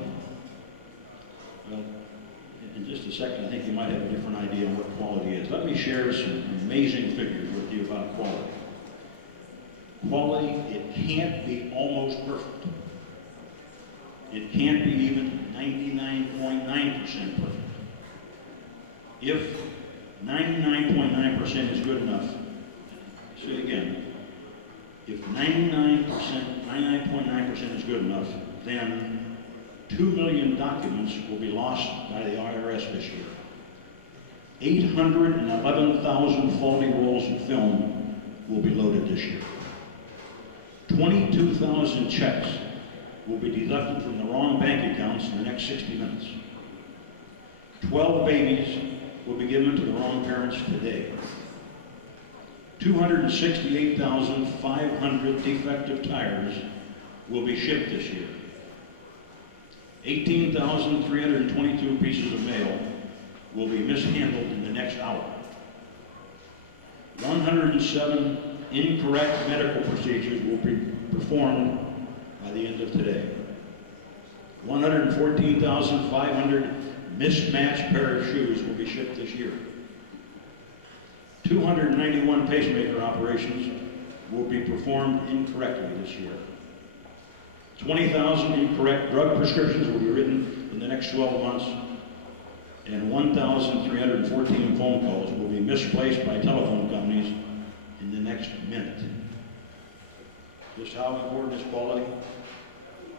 Well, in just a second, I think you might have a different idea of what quality is. Let me share some amazing figures with you about quality. Quality, it can't be almost perfect. It can't be even 99.9% perfect. If 99.9% is good enough, say it again, if 99.9% is good enough, then 2 million documents will be lost by the IRS this year. 811,000 faulty rolls of film will be loaded this year. 22,000 checks will be deducted from the wrong bank accounts in the next 60 minutes. 12 babies will be given to the wrong parents today. 268,500 defective tires will be shipped this year. 18,322 pieces of mail will be mishandled in the next hour. 107 incorrect medical procedures will be performed by the end of today. 114,500 mismatched pair of shoes will be shipped this year. 291 pacemaker operations will be performed incorrectly this year. 20,000 incorrect drug prescriptions will be written the the next 12 months, and 1,314 phone calls will be misplaced by telephone companies in the next minute. Just how important is quality?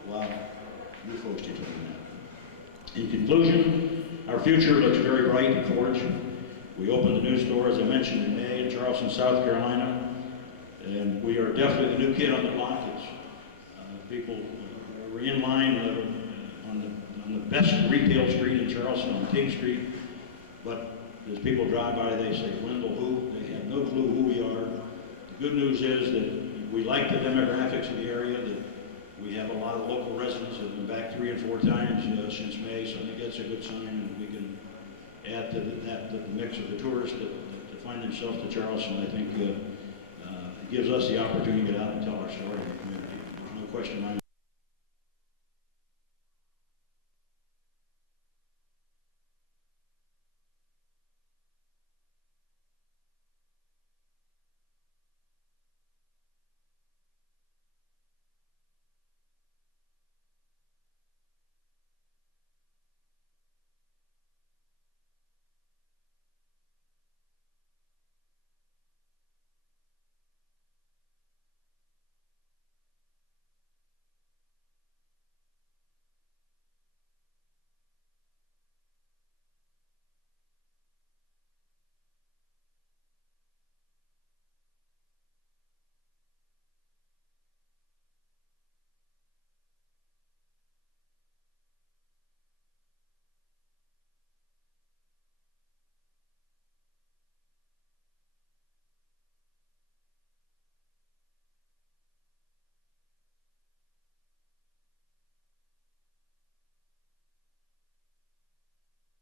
Wow, you folks determine that. In conclusion, our future looks very bright in Forge. We opened the new store, as I mentioned, in May in Charleston, South Carolina, and we are definitely the new kid on the block. It's, people, we're in line on the best retail street in Charleston, on King Street, but as people drive by, they say, Wendell who? They have no clue who we are. The good news is that we like the demographics of the area, that we have a lot of local residents that have been back 3 and 4 times since May, so I think that's a good sign, and we can add to the mix of the tourists that find themselves to Charleston. I think it gives us the opportunity to get out and tell our story in the community. There's no question in my mind.